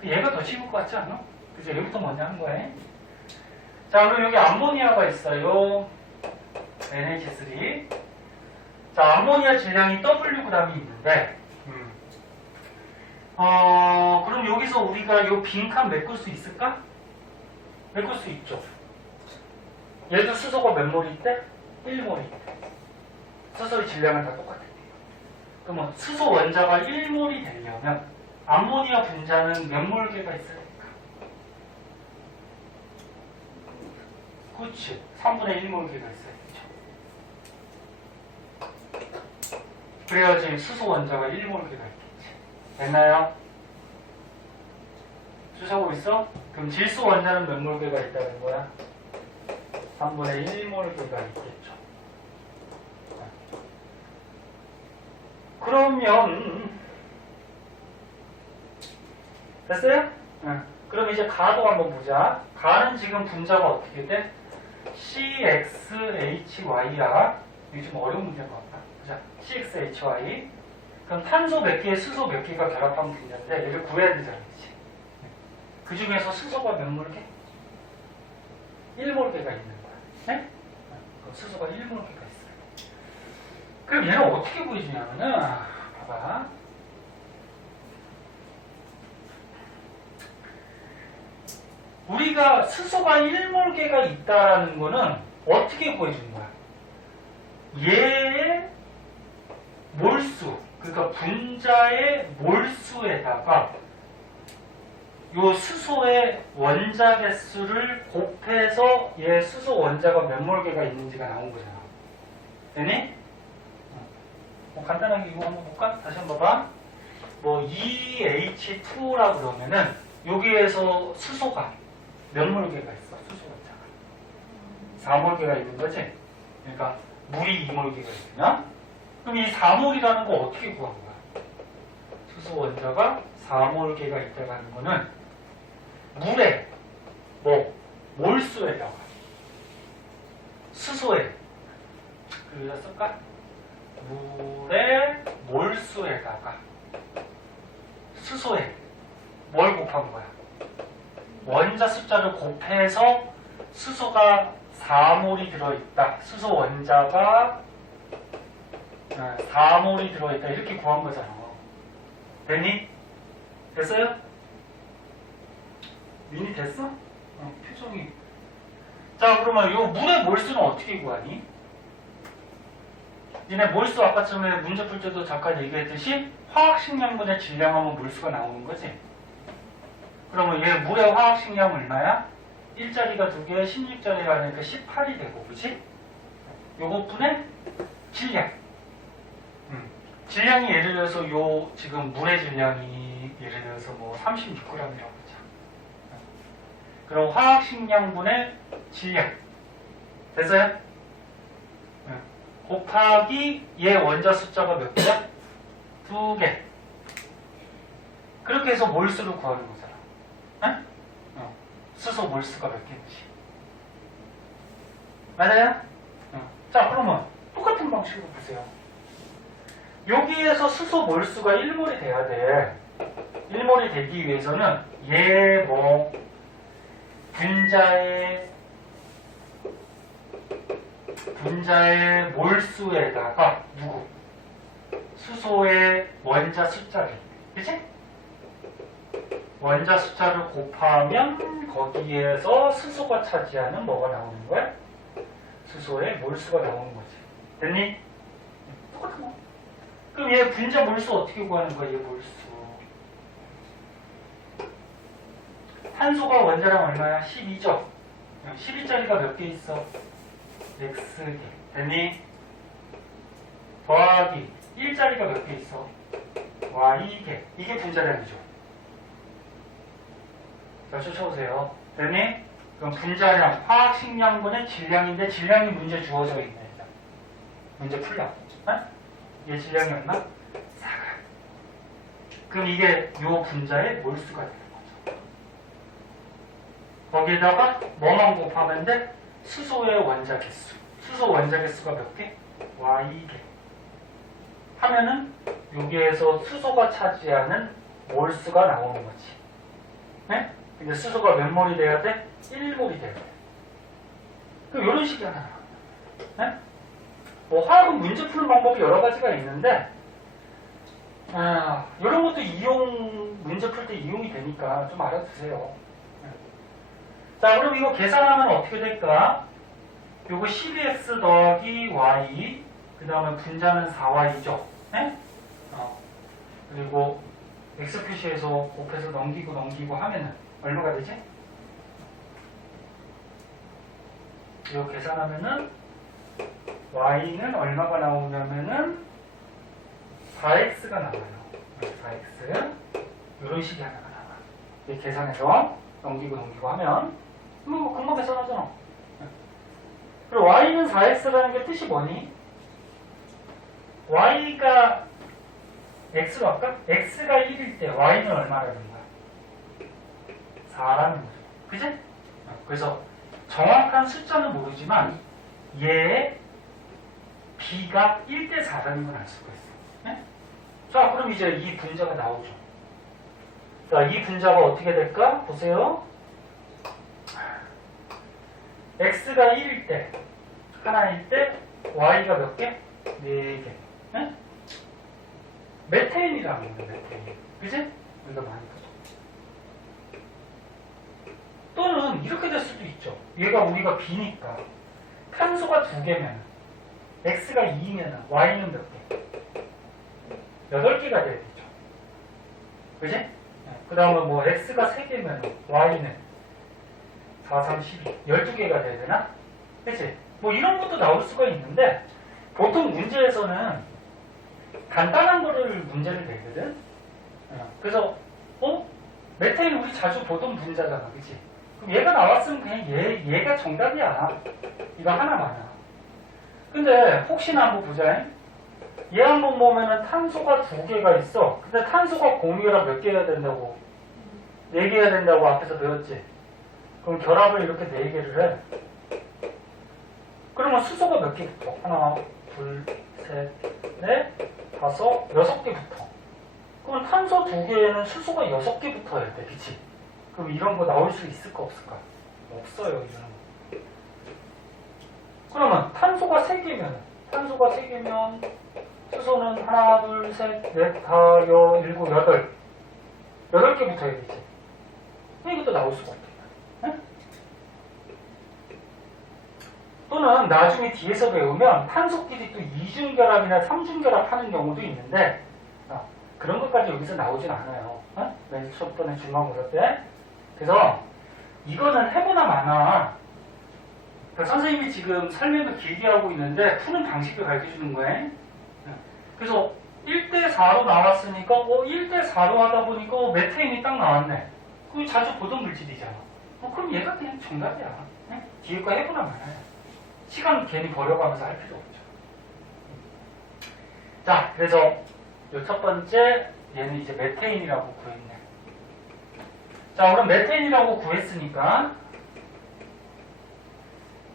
그치? 얘가 더 쉬울 것 같지 않아? 그치? 얘부터 먼저 하는 거야. 자, 그럼 여기 암모니아가 있어요. NH3. 자, 암모니아 질량이 Wg이 있는데 그럼 여기서 우리가 요 빈칸 메꿀 수 있을까? 메꿀 수 있죠. 얘도 수소가 몇 몰이 있대? 1몰이 있대. 수소의 질량은 다 똑같아. 그러면 수소 원자가 1몰이 되려면 암모니아 분자는 몇 몰개가 있어야 될까? 그렇지. 3분의 1몰개가 있어야 되죠. 그래야지 수소 원자가 1몰개가 있겠지. 됐나요? 주셔보고 있어? 그럼 질소 원자는 몇 몰개가 있다는 거야? 3분의 1몰개가 있겠죠. 그러면 됐어요? 응. 그럼 이제 가도 한번 보자. 가는 지금 분자가 어떻게 돼? CXHY야. 이게 좀 어려운 문제인 것 같다. 보자. CXHY. 그럼 탄소 몇 개, 수소 몇 개가 결합하면 분자인데 얘를 구해야 되잖아. 그치? 그 중에서 수소가 몇 몰개? 1몰개가 있는 거야. 네? 그럼 수소가 1몰개가 있어요. 그럼 얘는 어떻게 구해주냐면은 봐봐. 우리가 수소가 1몰개가 있다는 거는 어떻게 구해주는 거야? 얘의 몰수, 그러니까 분자의 몰수에다가 요 수소의 원자 개수를 곱해서 얘 수소 원자가 몇 몰개가 있는지가 나온 거잖아. 되니? 간단하게 이거 한번 볼까? 다시 한번 봐봐. 뭐 EH2라고 그러면은 여기에서 수소가 몇 몰개가 있어? 수소 원자가 4몰개가 있는 거지? 그러니까 물이 2몰개가 있으면 그럼 이 4몰이라는 거 어떻게 구한 거야? 수소 원자가 4몰개가 있다고 하는 거는 물에 뭐 몰수에다가 수소에 그래서 쓸까? 물의 몰수에다가 수소에 뭘 곱한 거야? 원자 숫자를 곱해서 수소가 4몰이 들어있다. 수소 원자가 4몰이 들어있다. 이렇게 구한 거잖아. 됐니? 됐어요? 민이 됐어? 표정이. 자, 그러면 이 물의 몰수는 어떻게 구하니? 니네 몰수 아까쯤에 문제 풀 때도 잠깐 얘기했듯이 화학식량분의 질량하면 몰수가 나오는 거지? 그러면 얘 물의 화학식량 얼마야? 1자리가 2개, 16자리가 하니까 18이 되고, 그치? 요것분의 질량. 질량이 예를 들어서 요 지금 물의 질량이 예를 들어서 뭐 36g이라고 하자. 그럼 화학식량분의 질량. 됐어요? 곱하기 얘 원자 숫자가 몇 개야? 2개. 그렇게 해서 몰수를 구하는 거잖아. 응? 수소 몰수가 몇 개인지. 맞아요? 자, 그러면 똑같은 방식으로 보세요. 여기에서 수소 몰수가 1몰이 돼야 돼. 1몰이 되기 위해서는 얘 뭐 분자의 몰수에다가 누구? 수소의 원자 숫자를. 그치? 원자 숫자를 곱하면 거기에서 수소가 차지하는 뭐가 나오는 거야? 수소의 몰수가 나오는 거지. 됐니? 똑같은 거. 그럼 얘 분자 몰수 어떻게 구하는 거야? 얘 몰수. 탄소가 원자량 얼마야? 12죠? 12짜리가 몇 개 있어? X개. 됐니? 더하기 1짜리가 몇 개 있어? Y개. 이게 분자량이죠. 자, 쫓아오세요. 됐니? 그럼 분자량, 화학식량분의 질량인데 질량이 문제 주어져 있네. 문제 풀려. 어? 얘 질량이 얼마? 4g. 그럼 이게 요 분자의 몰수가 되는 거죠. 거기에다가 뭐만 곱하면 돼? 수소의 원자 개수. 수소 원자 개수가 몇 개? Y개. 하면은 여기에서 수소가 차지하는 몰수가 나오는 거지. 네? 근데 수소가 몇 몰이 돼야 돼? 1몰이 돼야 돼. 그럼 이런 식이 하나 나옵니다. 네? 뭐 화학은 문제 푸는 방법이 여러 가지가 있는데 이런 것도 문제 풀 때 이용이 되니까 좀 알아두세요. 네. 자, 그럼 이거 계산하면 어떻게 될까? 요거 12x 더하기 y, 그 다음에 분자는 4y죠. 네? 그리고 x 표시해서 곱해서 넘기고 하면은 얼마가 되지? 이거 계산하면은 y는 얼마가 나오냐면은 4x가 나와요. 4x. 이런 식이 하나가 나와. 이렇게 계산해서 넘기고 하면 뭐 금방 계산하잖아. 그리고 y는 4x라는 게 뜻이 뭐니? y가 x로 할까? x가 1일 때 y는 얼마라는 거야? 4라는 거죠. 그지? 그래서 정확한 숫자는 모르지만 얘의 b가 1대 4라는 건 알 수가 있어. 네? 자, 그럼 이제 이 분자가 나오죠. 자, 이 분자가 어떻게 될까? 보세요. x가 1일 때, 하나일 때, y가 몇 개? 4개. 네? 메테인이라는 거야, 메테인. 그지? 우리가 많이 보죠. 또는 이렇게 될 수도 있죠. 얘가 우리가 B니까 탄소가 2개면 X가 2면 Y는 몇 개? 8개가 돼야 되죠. 그지? 그 다음에 뭐 X가 3개면 Y는 4, 3, 12 12개가 돼야 되나? 그치? 뭐 이런 것도 나올 수가 있는데 보통 문제에서는 간단한 거를 문제를 내거든. 그래서 메테인 우리 자주 보던 분자잖아, 그치? 그럼 얘가 나왔으면 그냥 얘가 정답이야. 이거 하나만이야. 근데 혹시나 한번 보자. 얘 한번 보면은 탄소가 2개가 있어. 근데 탄소가 공유결합 몇 개 해야 된다고? 4개 해야 된다고 앞에서 배웠지? 그럼 결합을 이렇게 4개를 해. 그러면 수소가 몇 개 붙어? 하나, 둘, 셋, 넷, 다섯, 6개 붙어. 그럼 탄소 2개에는 수소가 6개 붙어야 돼. 그치? 그럼 이런 거 나올 수 있을까 없을까? 없어요, 이런 거. 그러면 탄소가 3개면 수소는 하나, 둘, 셋, 넷, 다, 일곱, 여덟. 8개 붙어야 되지. 이것도 나올 수가 없겠다. 네? 또는 나중에 뒤에서 배우면 탄소끼리 또 이중결합이나 삼중결합 하는 경우도 있는데 그런 것까지 여기서 나오진 않아요. 맨 처음에 중간고사 때. 그래서 이거는 해보나 마나. 그러니까 선생님이 지금 설명을 길게 하고 있는데 푸는 방식을 가르쳐주는 거예요. 그래서 1대4로 나왔으니까 1대4로 하다 보니까 메테인이 딱 나왔네. 그거 자주 보던 물질이잖아. 그럼 얘가 그냥 정답이야. 네? 뒤에 거 해보나 마나요. 시간 괜히 버려가면서 할 필요 없죠. 자, 그래서 요 첫 번째 얘는 이제 메테인이라고 구했네. 자, 그럼 메테인이라고 구했으니까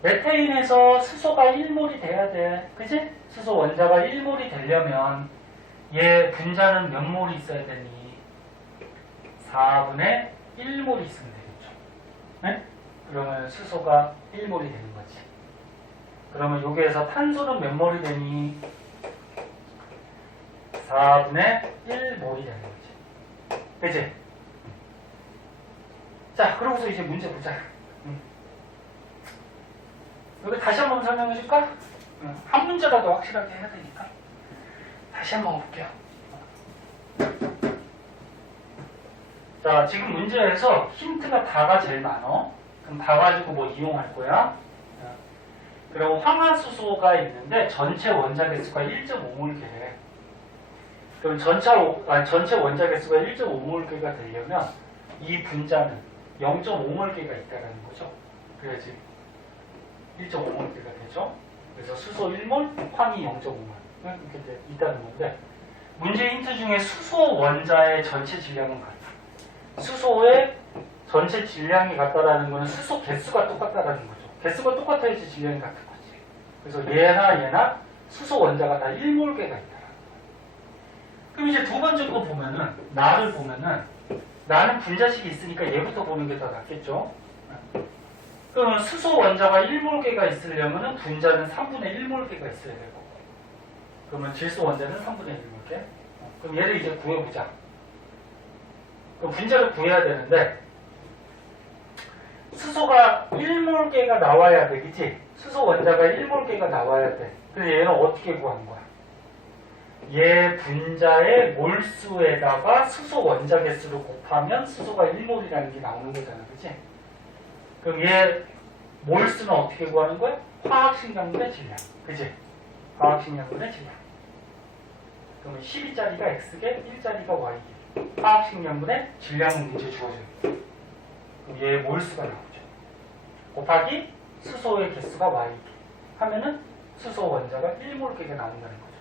메테인에서 수소가 1몰이 돼야 돼. 그치? 수소 원자가 1몰이 되려면 얘 분자는 몇 몰이 있어야 되니? 4분의 1몰이 있으면 되겠죠. 네? 그러면 수소가 1몰이 되는 거지. 그러면 여기에서 탄소는 몇 몰이 되니? 4분의 1몰이 되는 거지. 그치? 자, 그러고서 이제 문제 보자. 여기 다시 한번 설명해 줄까? 한 문제라도 확실하게 해야 되니까. 다시 한번 볼게요. 자, 지금 문제에서 힌트가 다가 제일 많어. 그럼 다 가지고 뭐 이용할 거야? 그리고 황화수소가 있는데 전체 원자 개수가 1.5몰개래. 그럼 전체 원자 개수가 1.5몰개가 되려면 이 분자는 0.5몰개가 있다는 거죠. 그래야지 1.5몰가 되죠. 그래서 수소 1몰, 황이 0.5몰 이렇게 이제 있다는 건데 문제 힌트 중에 수소 원자의 전체 질량은 같다. 수소의 전체 질량이 같다라는 거는 수소 개수가 똑같다라는 거죠. 개수가 똑같아야지 질량이 같은 거지. 그래서 얘나 수소 원자가 다 1몰계가 있다. 그럼 이제 두 번째 거 보면은 나를 보면은 나는 분자식이 있으니까 얘부터 보는 게 더 낫겠죠. 그러면 수소 원자가 1몰계가 있으려면은 분자는 3분의 1몰계가 있어야 되고 그러면 질소 원자는 3분의 1몰계. 그럼 얘를 이제 구해보자. 그럼 분자를 구해야 되는데 수소가 1몰계가 나와야 돼, 그치? 수소 원자가 1몰계가 나와야 돼. 그래서 얘는 어떻게 구하는 거야? 얘 분자의 몰수에다가 수소 원자 개수를 곱하면 수소가 1몰이라는 게 나오는 거잖아, 그치? 그럼 얘 몰수는 어떻게 구하는 거야? 화학식량분의 질량, 그치? 화학식량분의 질량. 그러면 12짜리가 X개, 1짜리가 Y개. 화학식량분의 질량은 문제 주어져요. 그럼 얘 몰수가 나오죠. 곱하기 수소의 개수가 Y개 하면은 수소 원자가 1몰개가 나온다는 거죠.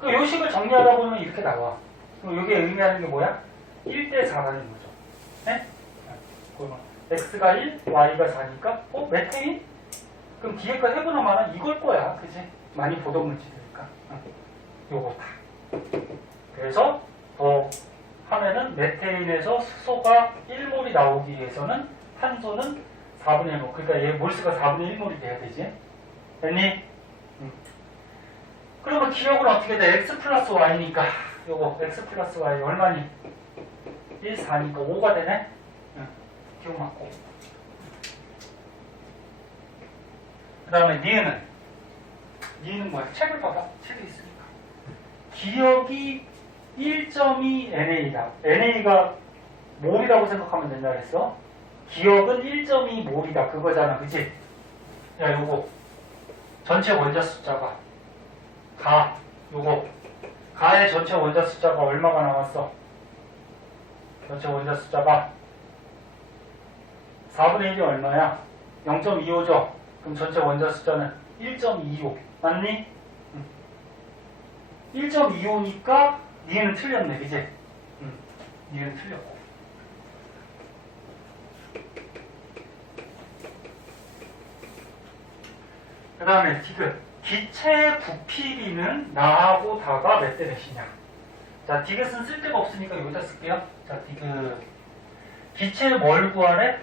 그 요식을 정리하다 보면 이렇게 나와. 그럼 이게 의미하는 게 뭐야? 1대 4라는 거죠. 네? 그러면 X가 1, Y가 4니까 메테인? 그럼 뒤에 거 해보나 마나 이걸 거야. 그치? 많이 보던 물질이니까. 요거다. 그래서 더 하면은 메테인에서 수소가 1몰이 나오기 위해서는 탄소는 4분의 1몰. 그러니까 얘 몰수가 4분의 1몰이 돼야 되지. 됐니? 그러면 기억은 어떻게 돼? X 플러스 Y니까 요거 X 플러스 Y 얼마니? 1, 4니까 5가 되네? 기억 맞고. 그 다음에 니은은 뭐야? 책을 봐봐. 책에 있으니까. 기억이 1.2 NA다. NA가 몰이라고 생각하면 된다 그랬어. 기억은 1.2 몰이다. 그거잖아. 그치? 야, 요거. 전체 원자 숫자가. 요거. 가의 전체 원자 숫자가 얼마가 나왔어? 전체 원자 숫자가 4분의 1이 얼마야? 0.25죠? 그럼 전체 원자 숫자는 1.25. 맞니? 1.25니까 니은 틀렸네, 그지? 니은 틀렸고. 그 다음에 디귿. 기체 부피비는 나하고 다가 몇 대 몇이냐? 자, 디귿은 쓸 데가 없으니까 여기다 쓸게요. 자, 디귿. 기체를 뭘 구하래?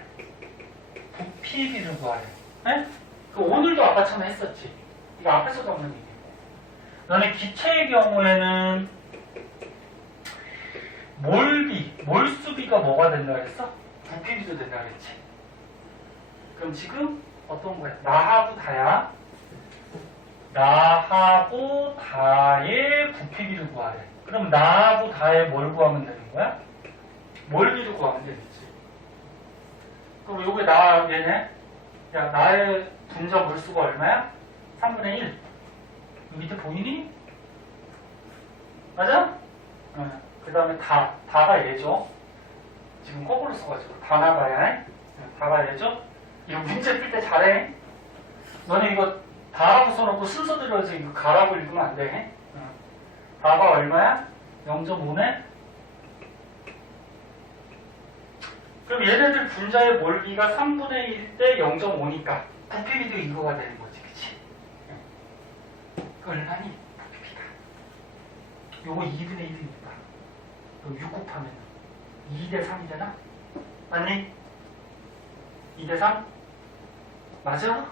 부피비를 구하래. 네? 그 오늘도 아까 처음 했었지. 이거 앞에서도 한번 얘기했고. 너네 기체의 경우에는 몰수비가 뭐가 된다 그랬어? 부피비도 된다 그랬지. 그럼 지금 어떤 거야? 나하고 다야. 나하고 다의 부피비를 구하래. 그럼 나하고 다의 뭘 구하면 되는 거야? 몰비를 구하면 되겠지. 그럼 요게 얘네? 야, 나의 분자 몰수가 얼마야? 3분의 1. 밑에 보이니? 맞아? 그 다음에 다가 얘죠. 지금 거꾸로 써가지고 다 나가야 해. 다가 얘죠. 이거 문제 풀 때 잘해. 너네 이거 다라고 써놓고 순서 들어서 이거 가라고 읽으면 안 돼. 다가 얼마야? 0.5네? 그럼 얘네들 분자의 몰비가 3분의 1 대 0.5니까 부피비도 이거가 되는 거지, 그치? 그 얼마니? 부피비가. 요거 2분의 1이니까. 요 6 곱하면 2대 3이잖아? 맞니? 2대 3? 맞아?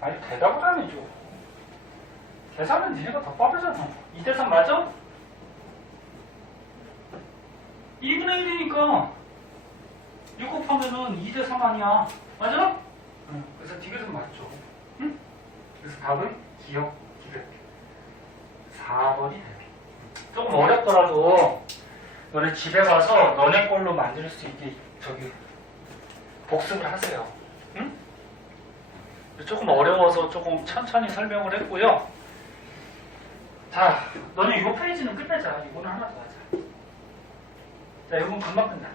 아니, 대답을 안 해줘. 계산은 니네가 더 빠르잖아. 2대 3 맞아? 2분의 1이니까 6 곱하면은 2대 3 아니야. 맞아? 응. 그래서 디귿은 맞죠. 응? 그래서 답은 기억, 디귿. 4번이 되네. 조금 어렵더라도 너네 집에 가서 너네 걸로 만들 수 있게 복습을 하세요. 응? 조금 어려워서 조금 천천히 설명을 했고요. 자, 너네 이 페이지는 끝내자. 이거는 하나 더 하자. 자, 이건 금방 끝나.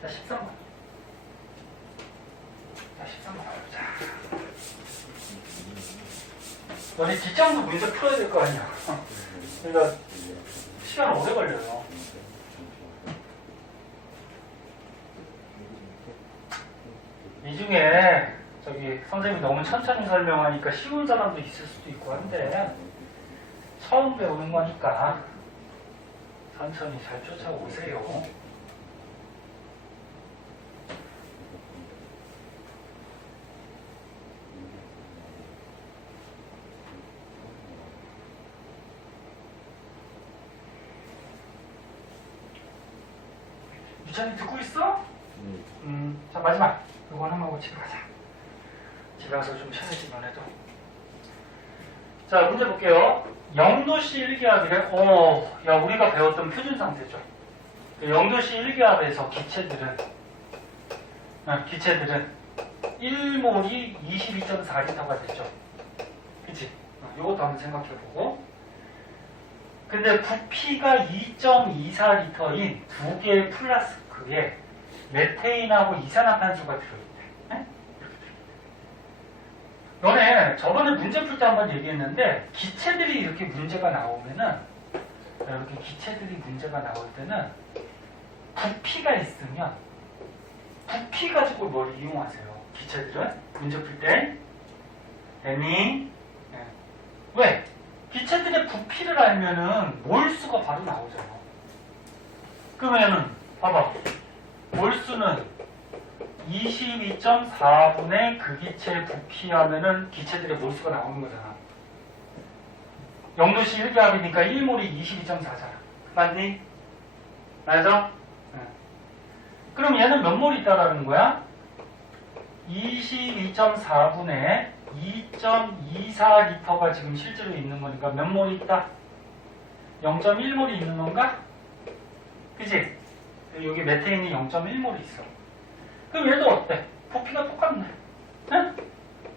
자, 13번. 너네 뒷장도 문제 풀어야 될 거 아니야. 그러니까 시간 오래 걸려요. 이 중에 저기 선생님이 너무 천천히 설명하니까 쉬운 사람도 있을 수도 있고 한데 처음 배우는 거니까 천천히 잘 쫓아오세요. 유찬이 듣고 있어? 자 마지막 이거 하나 하고 집에 가자. 집에 가서 좀 쉬어야지 너네도. 자 문제 볼게요. 0도씨 1기압이래. 야 우리가 배웠던 표준 상태죠. 0도씨 1기압에서 기체들은 1몰이 22.4리터가 됐죠. 그치? 이것도 한번 생각해보고. 근데 부피가 2.24리터인 두 개의 플라스크에 메테인하고 이산화탄소가 들어있대. 네? 너네 저번에 문제 풀 때 한번 얘기했는데 기체들이 이렇게 문제가 나오면은 이렇게 기체들이 문제가 나올 때는 부피가 있으면 부피 가지고 뭘 이용하세요? 기체들은 문제 풀 때 됐니? 네. 왜? 기체들의 부피를 알면은 몰수가 바로 나오잖아. 그러면은 봐봐. 몰수는 22.4분의 그 기체의 부피하면은 기체들의 몰수가 나오는 거잖아. 0도씨 1기압이니까 1몰이 22.4잖아. 맞니? 맞아? 네. 그럼 얘는 몇 몰 있다라는 거야? 22.4분의 2.24리터가 지금 실제로 있는 거니까 몇 몰이 있다? 0.1몰이 있는 건가? 그치? 여기 메테인이 0.1몰이 있어. 그럼 얘도 어때? 부피가 똑같네. 응?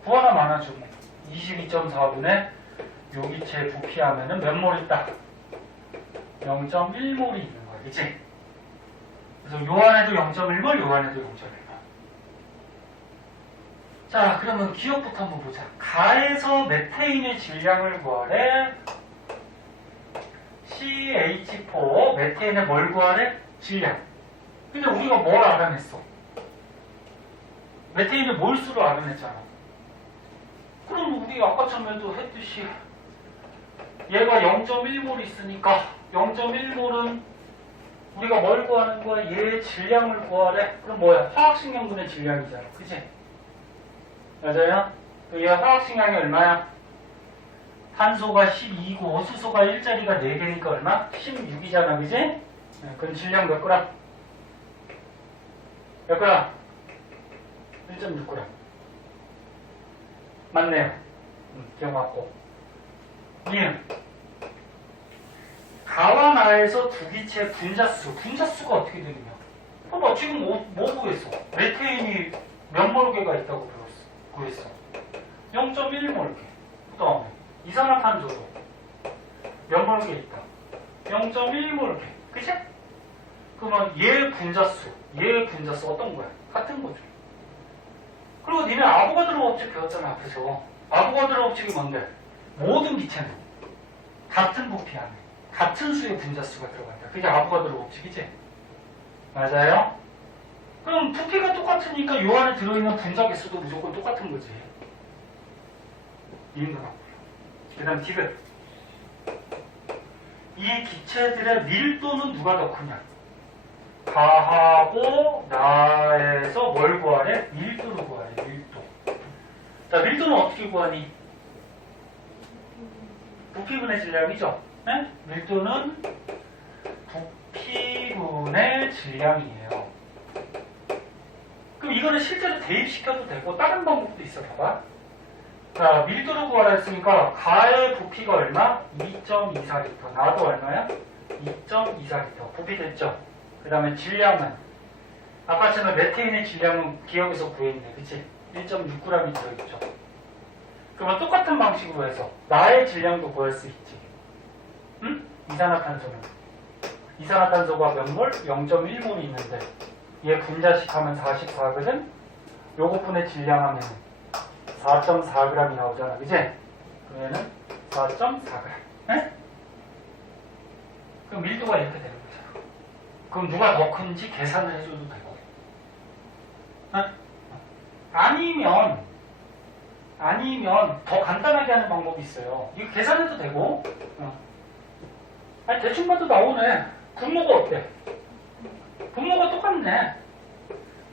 부 하나 많아주고 22.4분의 요기체 부피하면은 몇 몰 있다? 0.1몰이 있는 거야. 그치? 그래서 요 안에도 0.1몰, 요 안에도 0.1몰. 자, 그러면 기억부터 한번 보자. 가에서 메테인의 질량을 구하래. CH4 메테인의 뭘 구하래? 질량. 근데 우리가 뭘 알아냈어? 메테인의 몰수를 알아냈잖아. 그럼 우리 아까처럼도 했듯이 얘가 0.1몰 있으니까 0.1몰은 우리가 뭘 구하는 거야? 얘의 질량을 구하래. 그럼 뭐야? 화학식량분의 질량이잖아. 그치? 맞아요? 얘 화학식량이 얼마야? 탄소가 12고 수소가 1자리가 4개니까 얼마? 16이잖아. 그지? 네, 그럼 질량 몇 그램? 몇 그램? 1.6g. 맞네요. 기억났고. 얘는 가와 나에서 두 기체의 분자수가 어떻게 되느냐? 봐봐, 지금 뭐 구했어? 메테인이 몇 몰개가 있다고 구했어? 0.1몰개. 그 다음에 이산화탄소도 몇 몰개 있다? 0.1몰개. 그치? 그러면 얘의 분자수 어떤 거야? 같은 거죠. 그리고 니네 아보가드로 법칙 배웠잖아, 앞에서. 아보가드로 법칙이 뭔데? 모든 기체는 같은 부피 안에 같은 수의 분자수가 들어간다. 그게 아보가드로 법칙이지? 맞아요? 그럼 부피가 똑같으니까 요 안에 들어있는 분자 개수도 무조건 똑같은 거지. 이해가? 그 다음 디귿. 이 기체들의 밀도는 누가 더 크냐? 가하고 나에서 뭘 구하래? 밀도를 구하래. 밀도. 자, 밀도는 어떻게 구하니? 부피분의 질량이죠. 네? 밀도는 부피분의 질량이에요. 그럼 이거는 실제로 대입시켜도 되고 다른 방법도 있어. 봐봐. 자, 밀도를 구하라 했으니까 가의 부피가 얼마? 2.24리터. 나도 얼마야? 2.24리터. 부피 됐죠? 그 다음에 질량은 아까처럼 메테인의 질량은 기억에서 구했네. 그치? 1.6g이 들어있죠. 그러면 똑같은 방식으로 해서 나의 질량도 구할 수 있지. 응? 이산화탄소가 몇 몰? 0.1몰이 있는데 얘 분자식 하면 44거든? 요것분의 질량 하면 4.4g이 나오잖아. 그치? 그러면은 4.4g. 네? 그럼 밀도가 이렇게 되는 거죠. 그럼 누가 더 큰지 계산을 해줘도 되고. 아니면 더 간단하게 하는 방법이 있어요. 이거 계산해도 되고. 아니 대충 봐도 나오네. 분모가 어때? 분모가 똑같네.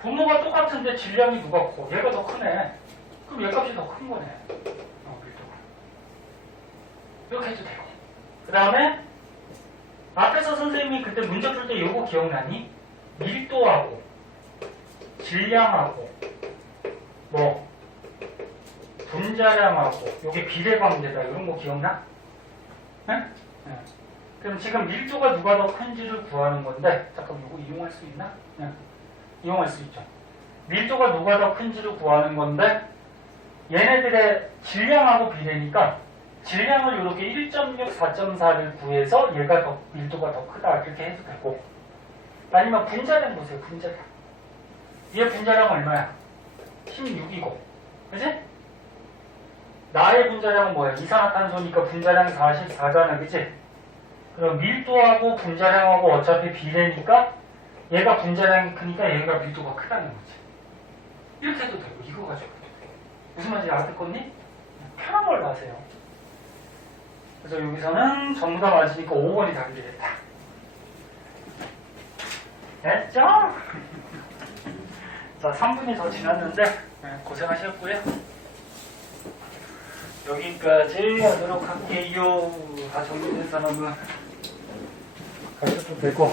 분모가 똑같은데 질량이 누가 커? 얘가 더 크네. 그럼 얘 값이 더 큰 거네. 밀도가. 이렇게 해도 되고. 그 다음에 앞에서 선생님이 그때 문제 풀 때 이거 기억나니? 밀도하고 질량하고 뭐 분자량하고 이게 비례관계다 이런 거 기억나? 네? 네. 그럼 지금 밀도가 누가 더 큰지를 구하는 건데 잠깐 이거 이용할 수 있나? 네. 이용할 수 있죠. 밀도가 누가 더 큰지를 구하는 건데 얘네들의 질량하고 비례니까 질량을 이렇게 1.6, 4.4를 구해서 얘가 더 밀도가 더 크다 이렇게 해도 되고 아니면 분자량 보세요. 분자량. 얘 분자량 얼마야? 16이고 그지? 나의 분자량은 뭐야? 이산화탄소니까 분자량 44잖아 그지? 그럼 밀도하고 분자량하고 어차피 비례니까 얘가 분자량이 크니까 얘가 밀도가 크다는 거지. 이렇게 해도 되고 이거 가지고 해도 되고 무슨 말인지 알아듣겠니? 편한 걸로 하세요. 그래서 여기서는 전부 다 맞으니까 5번이 답이 되겠다. 됐죠? 자, 3분이 더 지났는데 고생하셨고요. 여기까지 하도록 할게요. 다 정리된 사람은 가셔도 되고